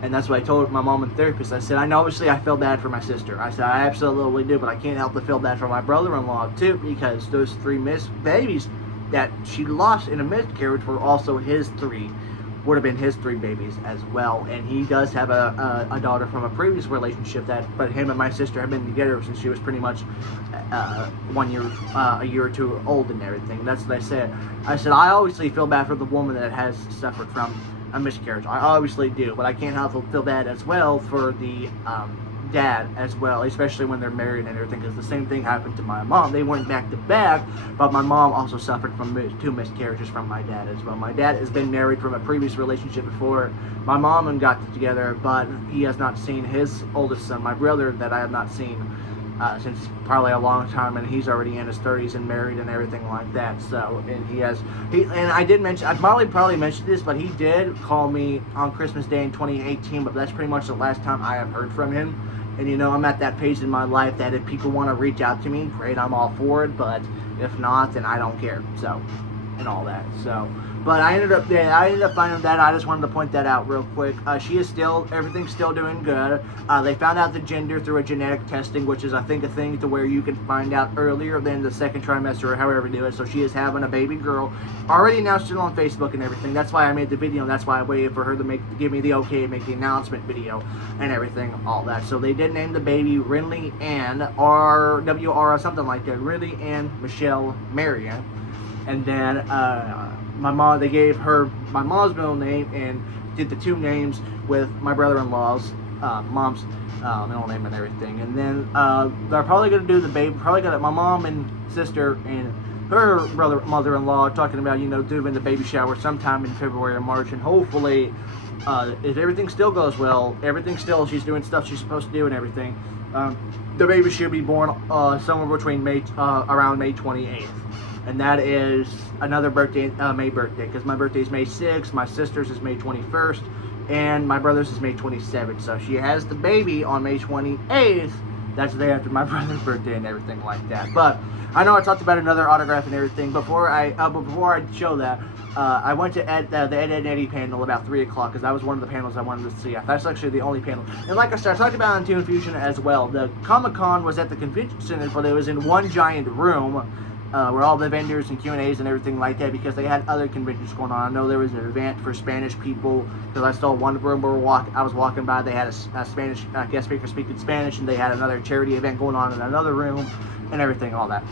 And that's what I told my mom and therapist. I said, I know obviously I feel bad for my sister. I said, I absolutely do, but I can't help but feel bad for my brother-in-law too, because those 3 babies that she lost in a miscarriage were also would have been his 3 babies as well. And he does have a daughter from a previous relationship but him and my sister have been together since she was pretty much a year or 2 old and everything. That's what I said. I said, I obviously feel bad for the woman that has suffered from a miscarriage. I obviously do, but I can't help but feel bad as well for the dad as well, especially when they're married and everything, because the same thing happened to my mom. They went back to back, but my mom also suffered from 2 miscarriages from my dad as well. My dad has been married from a previous relationship before my mom and got together, but he has not seen his oldest son, my brother, that I have not seen since probably a long time, and he's already in his 30s and married and everything like that. So, and I did mention, I probably mentioned this, but he did call me on Christmas Day in 2018, but that's pretty much the last time I have heard from him. And I'm at that phase in my life that if people want to reach out to me, great, I'm all for it, but if not, then I don't care. So, and all that. So, but I ended up finding that. I just wanted to point that out real quick. Everything's still doing good. They found out the gender through a genetic testing, which is, I think, a thing to where you can find out earlier than the 2nd trimester or however you do it. So she is having a baby girl. Already announced it on Facebook and everything. That's why I made the video, and that's why I waited for her to give me the okay to make the announcement video and everything, all that. So they did name the baby Rinley Ann, R-W-R, something like that. Rinley Ann Michelle Marion. And then they gave her my mom's middle name and did the 2 names with my brother-in-law's mom's middle name and everything. And then they're probably going to do the baby, my mom and sister and her mother-in-law talking about, doing the baby shower sometime in February or March. And hopefully, if everything still goes well, she's doing stuff she's supposed to do and everything, the baby should be born somewhere between around May 28th. and that is another birthday, May birthday, because my birthday is May 6th, my sister's is May 21st, and my brother's is May 27th. So she has the baby on May 28th. That's the day after my brother's birthday and everything like that. But I know I talked about another autograph and everything. Before I show that, I went to the Ed and Eddie panel about 3 o'clock because that was one of the panels I wanted to see. That's actually the only panel. And like I said, I talked about it on Toon Fusion as well. The Comic-Con was at the convention center, but it was in one giant room where all the vendors and Q&As and everything like that, because they had other conventions going on. I know there was an event for Spanish people, because I saw one room where I was walking by, they had a Spanish guest speaker speaking Spanish, and they had another charity event going on in another room and everything, all that.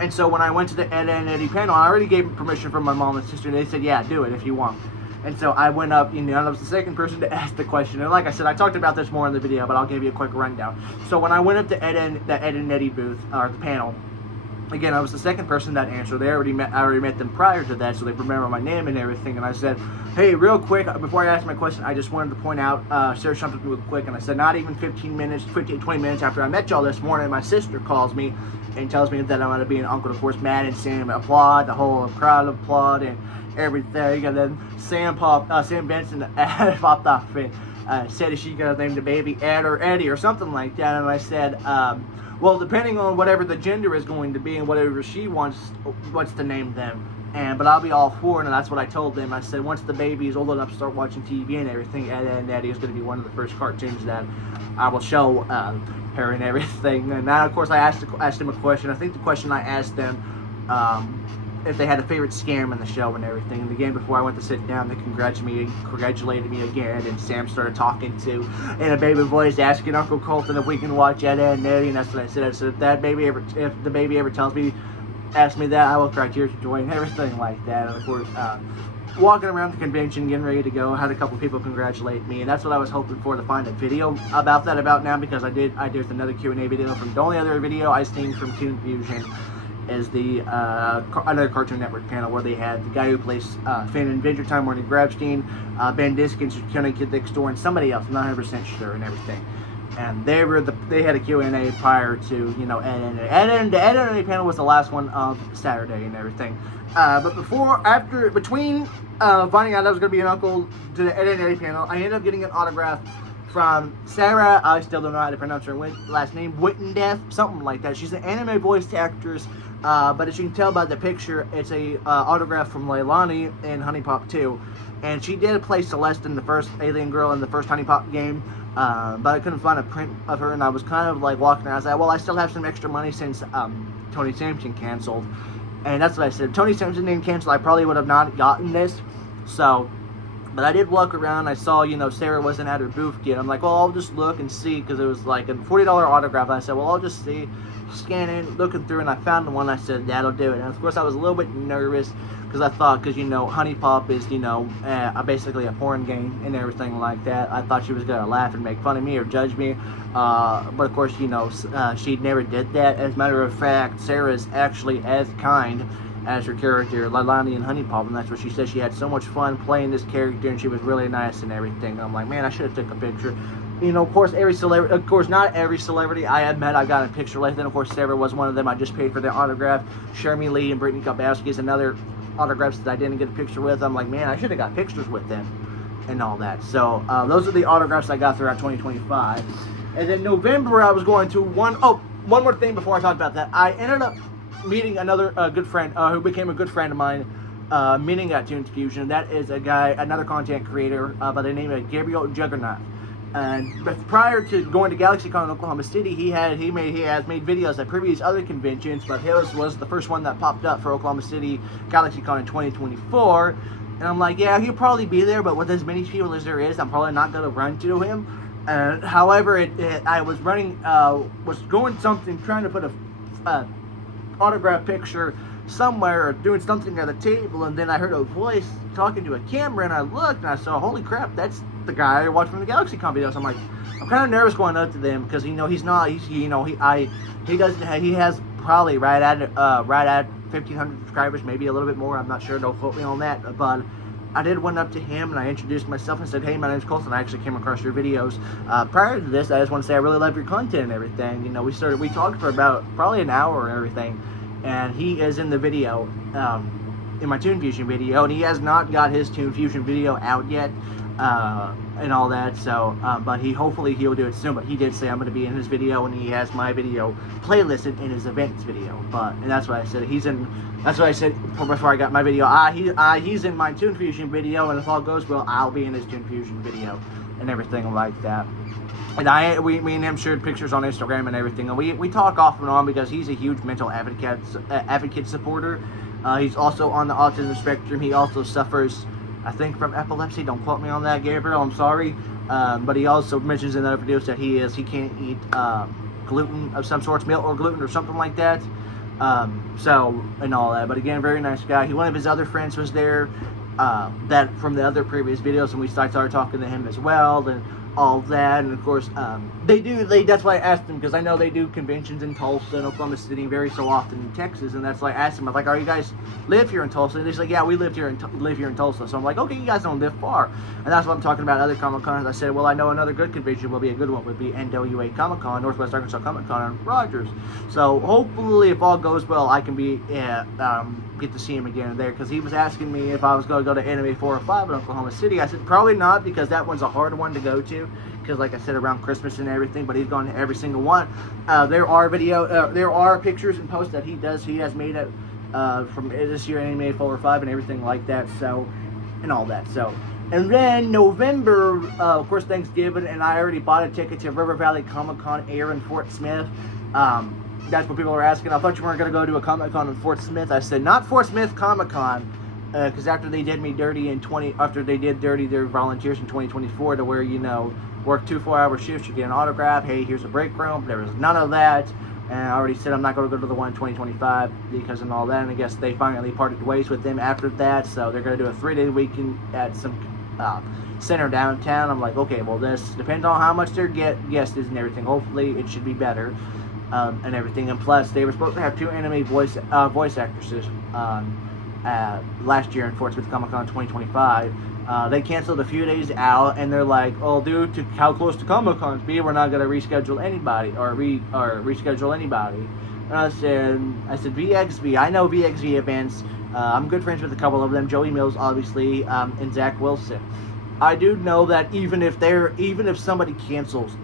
And so when I went to the Ed and Eddie panel, I already gave permission from my mom and sister, and they said, yeah, do it if you want. And so I went up, and I was the second person to ask the question. And like I said, I talked about this more in the video, but I'll give you a quick rundown. So when I went up to the Ed and Eddie booth, or the panel, again, I was the second person that answered. I already met them prior to that, so they remember my name and everything. And I said, hey, real quick, before I ask my question, I just wanted to point out, share something real quick. And I said, not even 20 minutes after I met y'all this morning, my sister calls me and tells me that I'm going to be an uncle. Of course, Matt and Sam applaud, the whole crowd applaud and everything. And then Sam Benson popped off and said that she's going to name the baby Ed or Eddie or something like that. And I said, well, depending on whatever the gender is going to be and whatever she wants to name them. But I'll be all for it, and that's what I told them. I said once the baby is old enough to start watching TV and everything, Ed and Eddie is going to be one of the first cartoons that I will show her and everything. And now, of course, I asked them a question. I think the question I asked them, if they had a favorite scam in the show and everything. And again, before I went to sit down, they congratulated me again, and Sam started talking to, in a baby voice, asking Uncle Colton if we can watch Ed and Eddie, and that's what I said. I said, if the baby ever asks me that, I will cry tears of joy and everything like that. And of course, walking around the convention, getting ready to go, had a couple people congratulate me, and that's what I was hoping for, to find a video about now, because I did another Q&A video from the only other video I seen from Toon Fusion is the another Cartoon Network panel where they had the guy who plays Finn in Adventure Time, Marty Grabstein, Ben Diskins, Kenny Kid Next Door, and somebody else, I'm not 100% sure, and everything. And they had a Q&A prior to, the Ed and Eddie panel was the last one of Saturday and everything. But between finding out I was going to be an uncle to the Ed and Eddie panel, I ended up getting an autograph from Sarah. I still don't know how to pronounce her last name, Wittendef, something like that. She's an anime voice actress, but as you can tell by the picture, it's a autograph from Leilani in Honey Pop 2. And she did play Celeste in the first Alien Girl in the first Honey Pop game. But I couldn't find a print of her, and I was kind of like walking around. I was like, well, I still have some extra money since Tony Sampson canceled. And that's what I said. If Tony Sampson didn't cancel, I probably would have not gotten this. So, but I did walk around. I saw, Sarah wasn't at her booth yet. I'm like, well, I'll just look and see, because it was like a $40 autograph. And I said, well, I'll just see, scanning, looking through, and I found the one. I said, that'll do it. And of course, I was a little bit nervous, because I thought, Honey Pop is, basically a porn game and everything like that. I thought she was going to laugh and make fun of me or judge me. But of course, she never did that. As a matter of fact, Sarah is actually as kind as her character, Leilani in Honey Pop, and that's what she said. She had so much fun playing this character, and she was really nice and everything. I'm like, man, I should have took a picture. Of course, not every celebrity I had met I got a picture with. And of course, Sarah was one of them. I just paid for their autograph. Shermie Lee and Brittany Kapowski is another autographs that I didn't get a picture with. I'm like, man, I should have got pictures with them and all that. So those are the autographs I got throughout 2025. And then November, I was going to one more thing before I talk about that. I ended up meeting another good friend who became a good friend of mine, meeting at Toon Fusion. That is another content creator by the name of Gabriel Juggernaut. But prior to going to GalaxyCon in Oklahoma City, he has made videos at previous other conventions, but his was the first one that popped up for Oklahoma City GalaxyCon in 2024. And I'm like, yeah, he'll probably be there, but with as many people as there is, I'm probably not going to run to him. However, I was trying to put a autograph picture somewhere or doing something at a table, and then I heard a voice talking to a camera, and I looked and I saw, holy crap, that's the guy I watched from the GalaxyCon videos. I'm like, I'm kind of nervous going up to them, because he has probably right at 1,500 subscribers, maybe a little bit more. I'm not sure. Don't quote me on that. But I did went up to him and I introduced myself and said, hey, my name's Colton. I actually came across your videos. Prior to this, I just want to say I really love your content and everything. We talked for about probably an hour and everything. and he is in the video, in my Toon Fusion video, and he has not got his Toon Fusion video out yet, and all that. So, but hopefully he'll do it soon. But he did say I'm going to be in his video, and he has my video playlisted in his events video. And that's what I said. That's what I said before I got my video. He's in my Toon Fusion video, and if all goes well, I'll be in his Toon Fusion video and everything like that. And we and him shared pictures on Instagram and everything, and we talk off and on because he's a huge mental advocate supporter. He's also on the autism spectrum. He also suffers, I think, from epilepsy. Don't quote me on that, Gabriel. I'm sorry. But he also mentions in other videos that he can't eat gluten of some sort, milk or gluten or something like that. So, and all that. But again, very nice guy. One of his other friends was there, that from the other previous videos, and we started talking to him as well, and all that. And of course, that's why I asked him, because I know they do conventions in Tulsa and Oklahoma City very so often in Texas, and that's why I asked him, I'm like, are you guys live here in Tulsa? And he's like, yeah, we live here in Tulsa. So I'm like, okay, you guys don't live far. And that's what I'm talking about, other Comic Cons. I said, well, I know another good convention would be a good one, would be NWA Comic Con, Northwest Arkansas Comic Con in Rogers. So hopefully, if all goes well, I can get to see him again there, because he was asking me if I was going to go to Anime 405 in Oklahoma City. I said probably not, because that one's a hard one to go to, because like I said, around Christmas and everything. But he's gone to every single one. There are pictures and posts that he has made it from this year Anime 405 and everything like that. So, and all that. So, and then November, of course, Thanksgiving, and I already bought a ticket to River Valley Comic Con Air in Fort Smith. That's what people were asking. I thought you weren't going to go to a Comic Con in Fort Smith. I said, not Fort Smith Comic Con, because after they did me dirty after they did dirty their volunteers in 2024, to where, work 2 4-hour shifts, you get an autograph, hey, here's a break room. There was none of that. And I already said I'm not going to go to the one in 2025 because of all that. And I guess they finally parted ways with them after that. So they're going to do a 3-day weekend at some center downtown. I'm like, okay, well, this depends on how much their guest is and everything. Hopefully it should be better. And everything, and plus they were supposed to have 2 anime voice actresses last year in Fort Smith Comic Con 2025. They canceled a few days out, and they're like, "Oh, due to how close to Comic Cons be, we're not going to reschedule anybody or reschedule anybody." And I said VXV. I know VXV events. I'm good friends with a couple of them, Joey Mills, obviously, and Zach Wilson. I do know that even if somebody cancels.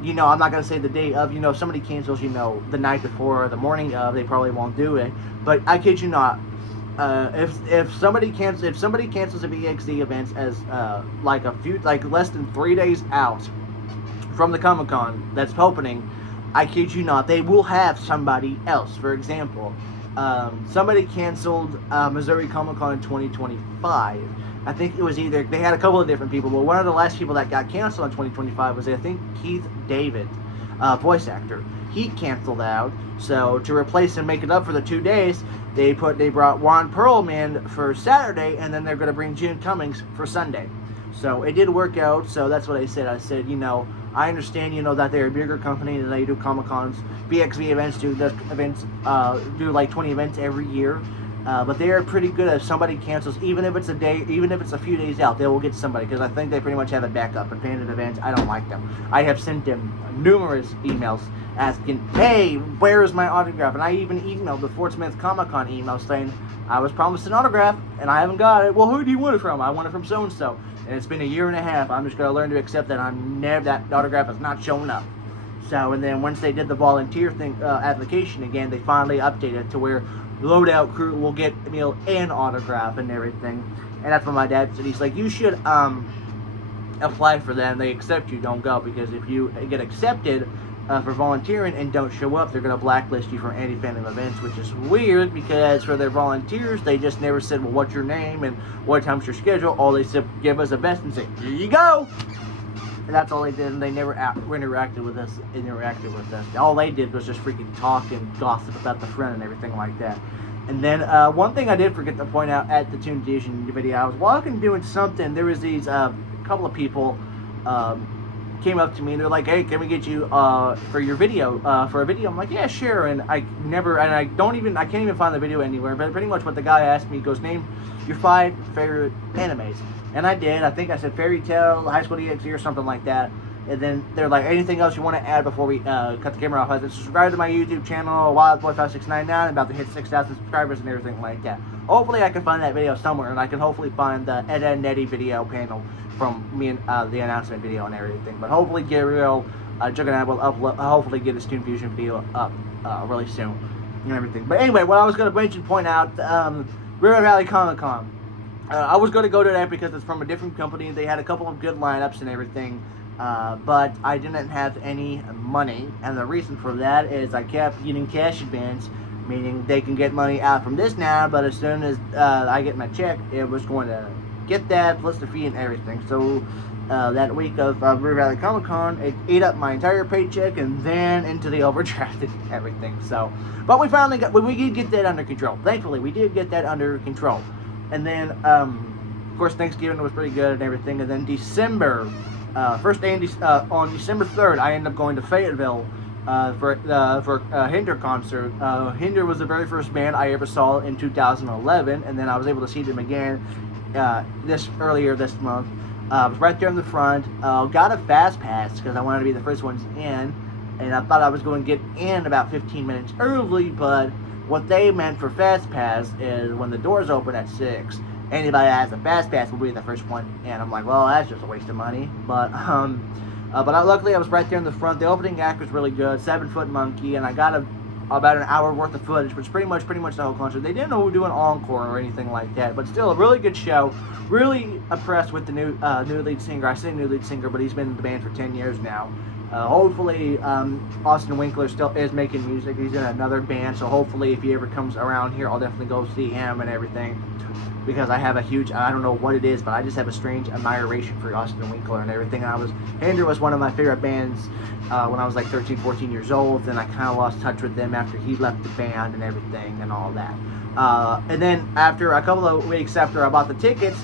I'm not going to say the day of, if somebody cancels, the night before or the morning of, they probably won't do it. But I kid you not, if somebody cancels a VXD events as, less than 3 days out from the Comic-Con that's opening, I kid you not, they will have somebody else. For example, somebody canceled Missouri Comic-Con in 2025. I think it was either, they had a couple of different people, but one of the last people that got canceled in 2025 was, I think, Keith David, voice actor. He canceled out, so to replace and make it up for the 2 days, they brought Juan Perlman for Saturday, and then they're going to bring June Cummings for Sunday. So it did work out, so that's what I said. I said, I understand, that they're a bigger company and they do Comic-Cons. BXV events do like 20 events every year. But they are pretty good. If somebody cancels, even if it's a few days out, they will get somebody, because I think they pretty much have a backup. And Panda events, I don't like them. I have sent them numerous emails asking, hey, where is my autograph? And I even emailed the Fort Smith Comic Con email saying I was promised an autograph and I haven't got it. Well, who do you want it from? I want it from so and so. And it's been a year and a half. I'm just gonna learn to accept that that autograph has not shown up. So, and then once they did the volunteer application again, they finally updated it to where loadout crew will get an autograph and everything. And that's what my dad said. He's like, you should apply for that, and they accept you, don't go, because if you get accepted for volunteering and don't show up, they're going to blacklist you from any fandom events, which is weird, because for their volunteers, they just never said, well, what's your name and what time's your schedule. All they said, give us a vest and say, here you go. And that's all they did, and they never interacted with us. All they did was just freaking talk and gossip about the friend and everything like that. And then one thing I did forget to point out at the Toon Fusion video, I was walking doing something. There was these couple of people came up to me and they're like, "Hey, can we get you for your video for a video?" I'm like, "Yeah, sure." And I can't even find the video anywhere. But pretty much what the guy asked me, he goes, "Name your 5 favorite animes." And I did. I think I said Fairy Tail, High School DxD, or something like that. And then they're like, anything else you want to add before we cut the camera off? I said, subscribe to my YouTube channel, WildBoy5699. I'm about to hit 6,000 subscribers and everything like that. Hopefully I can find that video somewhere, and I can hopefully find the Ed and Nettie video panel from me and the announcement video and everything. But hopefully Gabriel Juggernaut will upload, hopefully get a Student Fusion video up really soon and everything. But anyway, what I was going to point out, River Valley Comic Con. I was going to go to that because it's from a different company. They had a couple of good lineups and everything. But I didn't have any money, and the reason for that is I kept getting cash advance, meaning they can get money out from this now, but as soon as I get my check, it was going to get that plus the fee and everything. So that week of River Valley Comic Con, it ate up my entire paycheck and then into the overdraft and everything. So, but we finally we did get that under control. Thankfully, we did get that under control. And then, of course, Thanksgiving was pretty good and everything. And then December. First day on December 3rd, I ended up going to Fayetteville for a Hinder concert. Hinder was the very first band I ever saw in 2011, and then I was able to see them again earlier this month. I was right there in the front. Got a fast pass because I wanted to be the first ones in, and I thought I was going to get in about 15 minutes early, but what they meant for fast pass is when the doors open at 6. Anybody that has a fast pass will be the first one, and I'm like, well, that's just a waste of money. But luckily I was right there in the front. The opening act was really good, 7-Foot Monkey, and I got about an hour worth of footage, which is pretty much the whole concert. They didn't know we were doing encore or anything like that, but still a really good show. Really impressed with the new lead singer. I say new lead singer, but he's been in the band for 10 years now. Hopefully, Austin Winkler still is making music. He's in another band, so hopefully if he ever comes around here, I'll definitely go see him and everything. Because I have a huge, I don't know what it is, but I just have a strange admiration for Austin Winkler and everything. Hinder was one of my favorite bands when I was like 13, 14 years old. Then I kind of lost touch with them after he left the band and everything and all that. And then after a couple of weeks after I bought the tickets,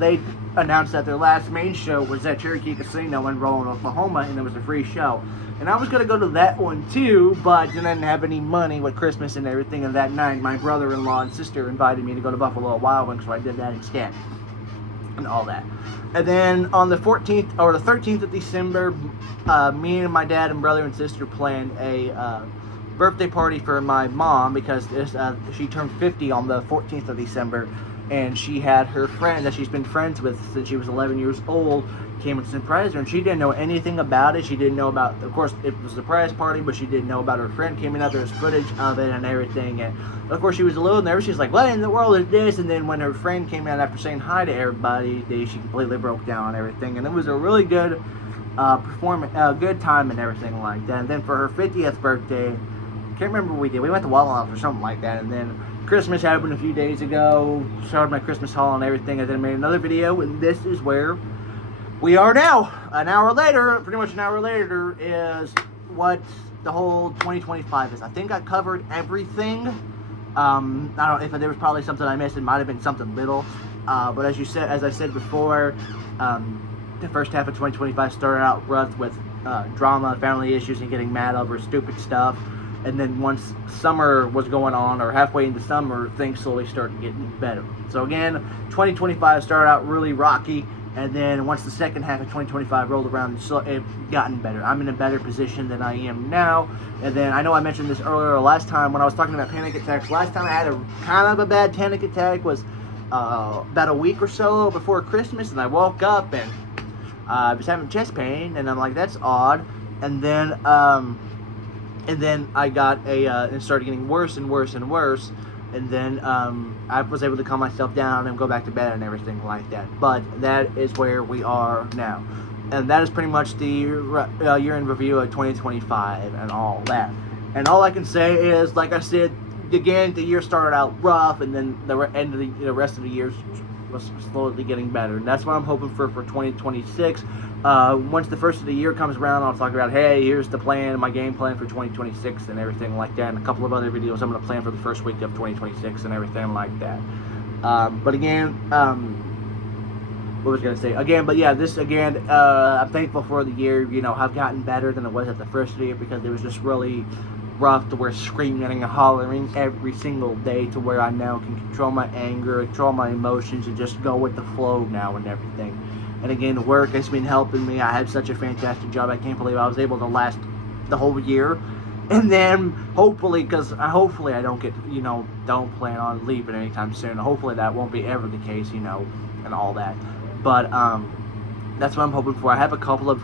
they announced that their last main show was at Cherokee Casino in Rowan, Oklahoma, and it was a free show. And I was going to go to that one too, but didn't have any money with Christmas and everything. And that night, my brother-in-law and sister invited me to go to Buffalo Wild Wings, so I did that instead. And all that. And then on the 14th or the 13th of December, me and my dad and brother and sister planned a birthday party for my mom because she turned 50 on the 14th of December. And she had her friend that she's been friends with since she was 11 years old came and surprised her, and she didn't know anything about it. She didn't know about, of course, it was a surprise party, but she didn't know about her friend coming up. There was footage of it and everything, and of course she was a little nervous. She's like, what in the world is this? And then when her friend came out after saying hi to everybody, she completely broke down and everything, and it was a really good performance, good time and everything like that. And then for her 50th birthday, can't remember what we did. We went to Wallace or something like that, and then Christmas happened a few days ago. Started my Christmas haul and everything, and then made another video, and this is where we are now. An hour later, pretty much an hour later, is what the whole 2025 is. I think I covered everything. I don't know if there was probably something I missed. It might have been something little, but as I said before, the first half of 2025 started out rough with drama, family issues, and getting mad over stupid stuff. And then once summer was going on, or halfway into summer, things slowly started getting better. So again, 2025 started out really rocky, and then once the second half of 2025 rolled around, it gotten better. I'm in a better position than I am now. And then I know I mentioned this earlier last time when I was talking about panic attacks. Last time I had a kind of a bad panic attack was about a week or so before Christmas, and I woke up and I was having chest pain, and I'm like, that's odd. And then I got it started getting worse and worse and worse. And then I was able to calm myself down and go back to bed and everything like that. But that is where we are now. And that is pretty much the year-end review of 2025 and all that. And all I can say is, like I said, again, the year started out rough, and then the end of the rest of the year was slowly getting better. And that's what I'm hoping for 2026. Once the first of the year comes around, I'll talk about, hey, here's the plan, my game plan for 2026 and everything like that, and a couple of other videos I'm going to plan for the first week of 2026 and everything like that. But again, what was I going to say? Again, but yeah, I'm thankful for the year. You know, I've gotten better than it was at the first of the year because it was just really rough to where screaming and hollering every single day, to where I now can control my anger, control my emotions, and just go with the flow now and everything. And again, work has been helping me. I had such a fantastic job. I can't believe I was able to last the whole year. And then hopefully, because hopefully I don't get, don't plan on leaving anytime soon. Hopefully that won't be ever the case, and all that. But that's what I'm hoping for. I have a couple of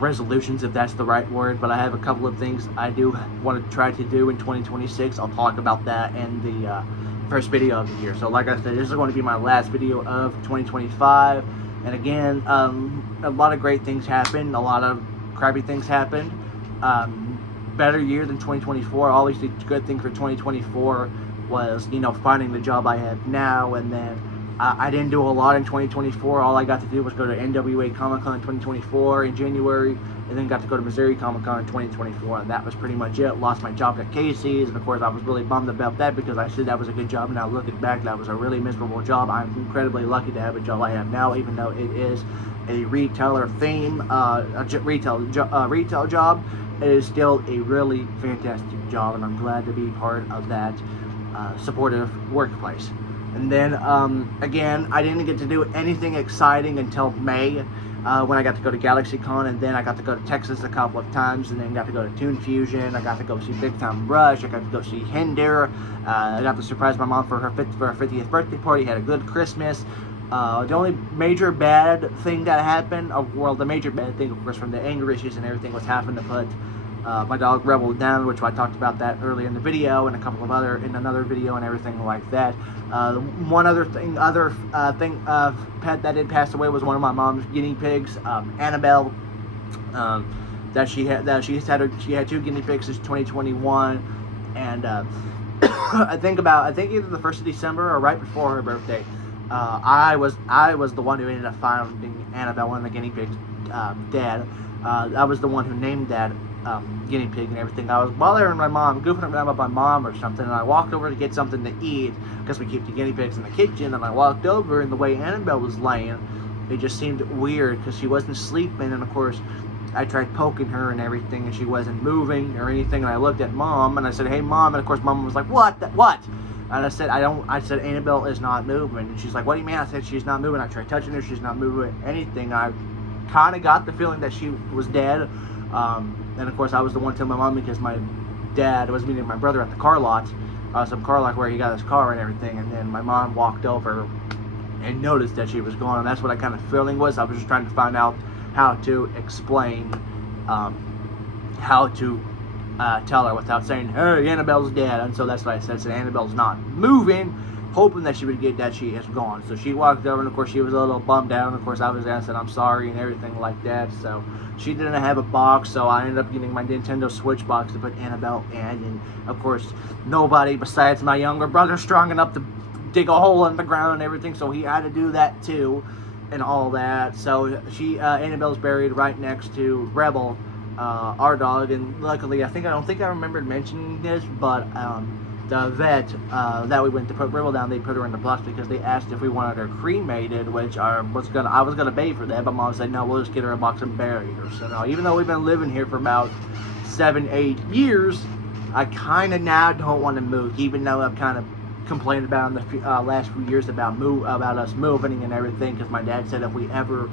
resolutions, if that's the right word, but I have a couple of things I do want to try to do in 2026. I'll talk about that in the first video of the year. So like I said, this is going to be my last video of 2025. And again, a lot of great things happened, a lot of crappy things happened. Better year than 2024. Obviously, the good thing for 2024 was, finding the job I have now. And then I didn't do a lot in 2024. All I got to do was go to NWA Comic Con in 2024 in January, and then got to go to Missouri Comic Con in 2024, and that was pretty much it. Lost my job at Casey's, and of course I was really bummed about that because I said that was a good job, and now looking back, that was a really miserable job. I'm incredibly lucky to have a job I have now, even though it is a retailer theme, retail job. It is still a really fantastic job, and I'm glad to be part of that supportive workplace. And then, again, I didn't get to do anything exciting until May, when I got to go to GalaxyCon, and then I got to go to Texas a couple of times, and then got to go to Toon Fusion. I got to go see Big Time Rush. I got to go see Hinder. I got to surprise my mom for her 50th birthday party. Had a good Christmas. The only major bad thing that happened, the major bad thing, of course, from the anger issues and everything, was having to put my dog Rebel down, which I talked about that earlier in the video, and a couple of in another video and everything like that. One other pet that did pass away was one of my mom's guinea pigs, Annabelle. She had two guinea pigs since 2021, and I think either the 1st of December or right before her birthday, I was the one who ended up finding Annabelle, one of the guinea pigs' dad. I was the one who named that guinea pig and everything. I was bothering my mom, goofing around with my mom or something, and I walked over to get something to eat because we keep the guinea pigs in the kitchen, and I walked over, and the way Annabelle was laying, it just seemed weird because she wasn't sleeping, and of course I tried poking her and everything, and she wasn't moving or anything, and I looked at Mom, and I said, "Hey Mom," and of course Mom was like, what? And I said, I said, "Annabelle is not moving." And she's like, "What do you mean?" I said, "She's not moving." I tried touching her, she's not moving anything. I kind of got the feeling that she was dead. And of course I was the one telling my mom because my dad was meeting my brother at the car lot, some car lot where he got his car and everything, and then my mom walked over and noticed that she was gone, and that's what I kind of feeling was. I was just trying to find out how to explain, how to tell her without saying, "Hey, Annabelle's dead," and so that's what I said. So Annabelle's not moving, hoping that she would get that she is gone. So she walked over, and of course she was a little bummed out, and of course I was there and said I'm sorry and everything like that. So she didn't have a box, so I ended up getting my Nintendo Switch box to put Annabelle in, and of course nobody besides my younger brother strong enough to dig a hole in the ground and everything, so he had to do that too and all that. So Annabelle's buried right next to Rebel, our dog, and luckily I don't think I remembered mentioning this, but the vet that we went to put Rebel down, they put her in the box because they asked if we wanted her cremated, which I was gonna pay for that, but Mom said no, we'll just get her a box and bury her. So no, even though we've been living here for about 7-8 years, I kind of now don't want to move, even though I've kind of complained about in the last few years about us moving and everything, because my dad said if we ever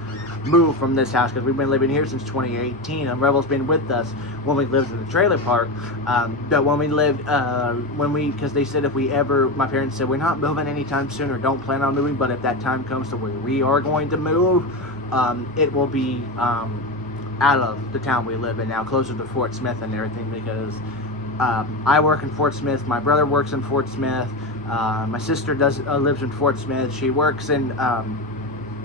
move from this house, because we've been living here since 2018, and Rebel's been with us when we lived in the trailer park, but when we lived, because they said if we ever, my parents said we're not moving anytime soon, or don't plan on moving, but if that time comes to where we are going to move, it will be out of the town we live in now, closer to Fort Smith and everything, because I work in Fort Smith, my brother works in Fort Smith, my sister lives in Fort Smith. She works in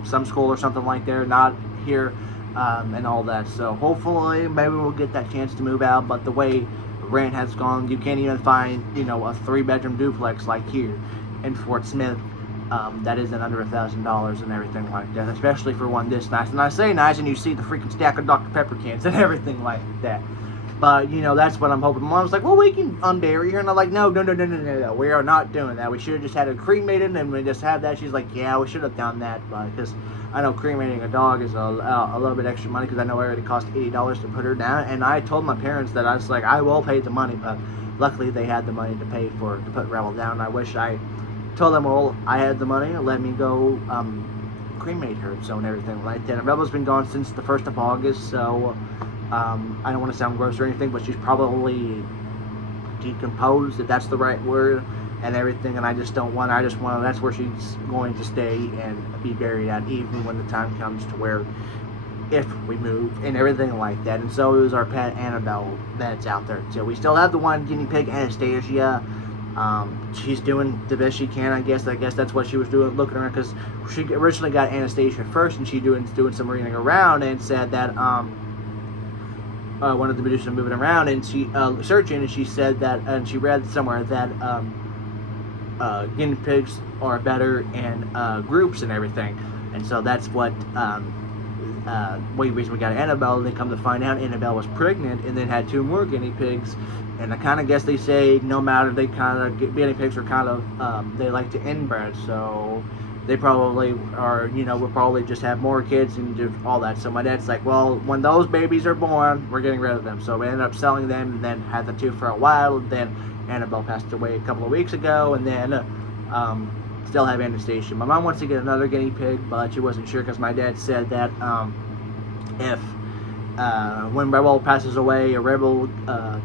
some school or something like that, not here, and all that. So hopefully, maybe we'll get that chance to move out. But the way rent has gone, you can't even find, a 3-bedroom duplex like here in Fort Smith that isn't under $1,000 and everything like that. Especially for one this nice. And I say nice, and you see the freaking stack of Dr. Pepper cans and everything like that. But, that's what I'm hoping. Mom's like, well, we can unbury her. And I'm like, no. We are not doing that. We should have just had her cremated and we just had that. She's like, yeah, we should have done that. Because I know cremating a dog is a little bit extra money, because I know it already cost $80 to put her down. And I told my parents that I was like, I will pay the money. But luckily they had the money to pay for to put Rebel down. I wish I told them, well, I had the money. Let me go cremate her, so and everything like that. And Rebel's been gone since the 1st of August, so I don't want to sound gross or anything, but she's probably decomposed, if that's the right word, and everything. And I just want that's where she's going to stay and be buried at, even when the time comes to where, if we move and everything like that. And so is our pet Annabelle that's out there too. We still have the one guinea pig, Anastasia. She's doing the best she can, I guess that's what she was doing, looking around, because she originally got Anastasia first, and she doing some running around, and said that one of the producers moving around, and she searching, and she said that, and she read somewhere that guinea pigs are better in groups and everything. And so that's what reason we got Annabelle. And they come to find out Annabelle was pregnant and then had 2 more guinea pigs. And I kind of guess they say no matter, they kind of, guinea pigs are kind of, they like to inbred, so they probably are, we'll probably just have more kids and do all that. So my dad's like, well, when those babies are born, we're getting rid of them. So we ended up selling them, and then had the 2 for a while. And then Annabelle passed away a couple of weeks ago, and then still have Anastasia. My mom wants to get another guinea pig, but she wasn't sure, because my dad said that if when Rebel passes away or Rebel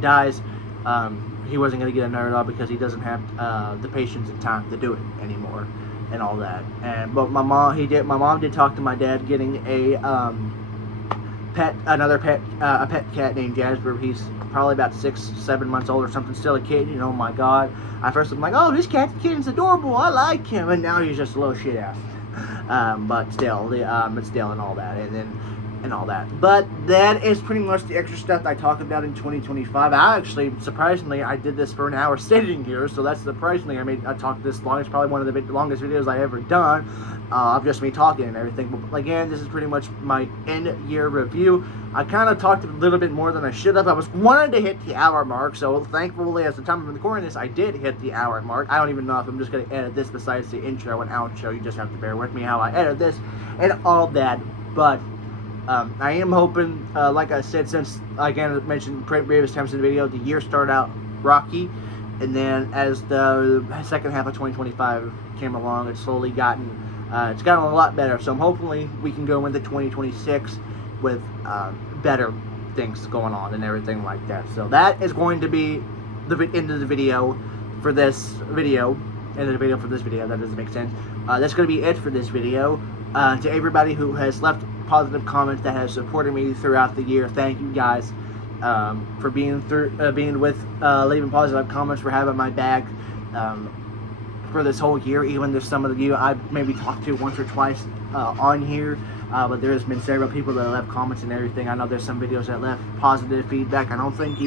dies, he wasn't going to get another dog because he doesn't have the patience and time to do it anymore and all that. But my mom did talk to my dad getting a pet cat named Jasper. He's probably about 6-7 months old or something, still a kid. Oh my god, I first was like, oh, this kitten's adorable, I like him, and now he's just a little shit ass. But still, and all that, and all that. But that is pretty much the extra stuff that I talked about in 2025. Surprisingly, I did this for an hour sitting here, so that's surprisingly, I talked this long. It's probably one of the longest videos I ever done, of just me talking and everything. But again, this is pretty much my end-year review. I kind of talked a little bit more than I should have. I wanted to hit the hour mark, so thankfully, at the time of recording this, I did hit the hour mark. I don't even know if I'm just going to edit this besides the intro and outro. You just have to bear with me how I edit this and all that. But I am hoping, like I said, since, again, I mentioned previous times in the video, the year started out rocky, and then as the second half of 2025 came along, it's slowly gotten a lot better. So hopefully we can go into 2026 with better things going on and everything like that. So that is going to be the end of the video for this video. That doesn't make sense. That's going to be it for this video. To everybody who has left positive comments, that has supported me throughout the year, thank you guys for being leaving positive comments, for having my back for this whole year. Even there's some of you I've maybe talked to once or twice on here, but there's been several people that left comments and everything. I know there's some videos that left positive feedback. I don't think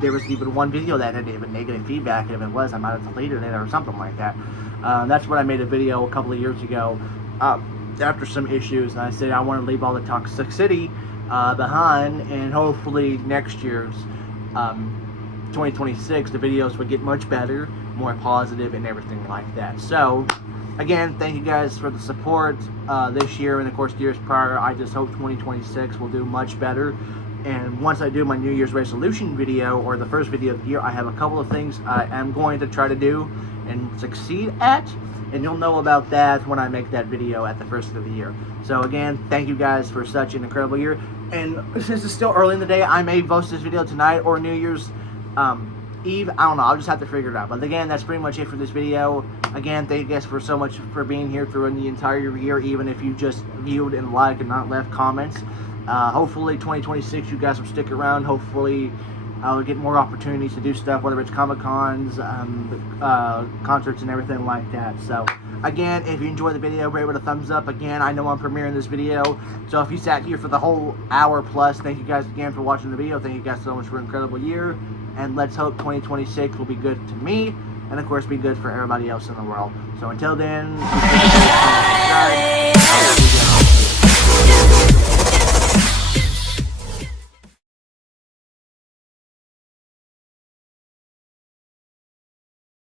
there was even one video that had even negative feedback. If it was, I might have deleted it or something like that. That's when I made a video a couple of years ago after some issues, and I said I want to leave all the toxicity behind, and hopefully next year's 2026 the videos would get much better, more positive and everything like that. So again, thank you guys for the support this year, and of course years prior. I just hope 2026 will do much better. And once I do my New Year's resolution video, or the first video of the year, I have a couple of things I am going to try to do and succeed at, and you'll know about that when I make that video at the first of the year. So again, thank you guys for such an incredible year. And since it's still early in the day, I may post this video tonight or New Year's Eve. I don't know, I'll just have to figure it out. But again, that's pretty much it for this video. Again, thank you guys for so much for being here through the entire year, even if you just viewed and liked and not left comments. Hopefully 2026 you guys will stick around. Hopefully I'll get more opportunities to do stuff, whether it's Comic-Cons, concerts and everything like that. So again, if you enjoyed the video, rate with a thumbs up. Again, I know I'm premiering this video, so if you sat here for the whole hour plus, thank you guys again for watching the video. Thank you guys so much for an incredible year, and let's hope 2026 will be good to me, and of course be good for everybody else in the world. So until then,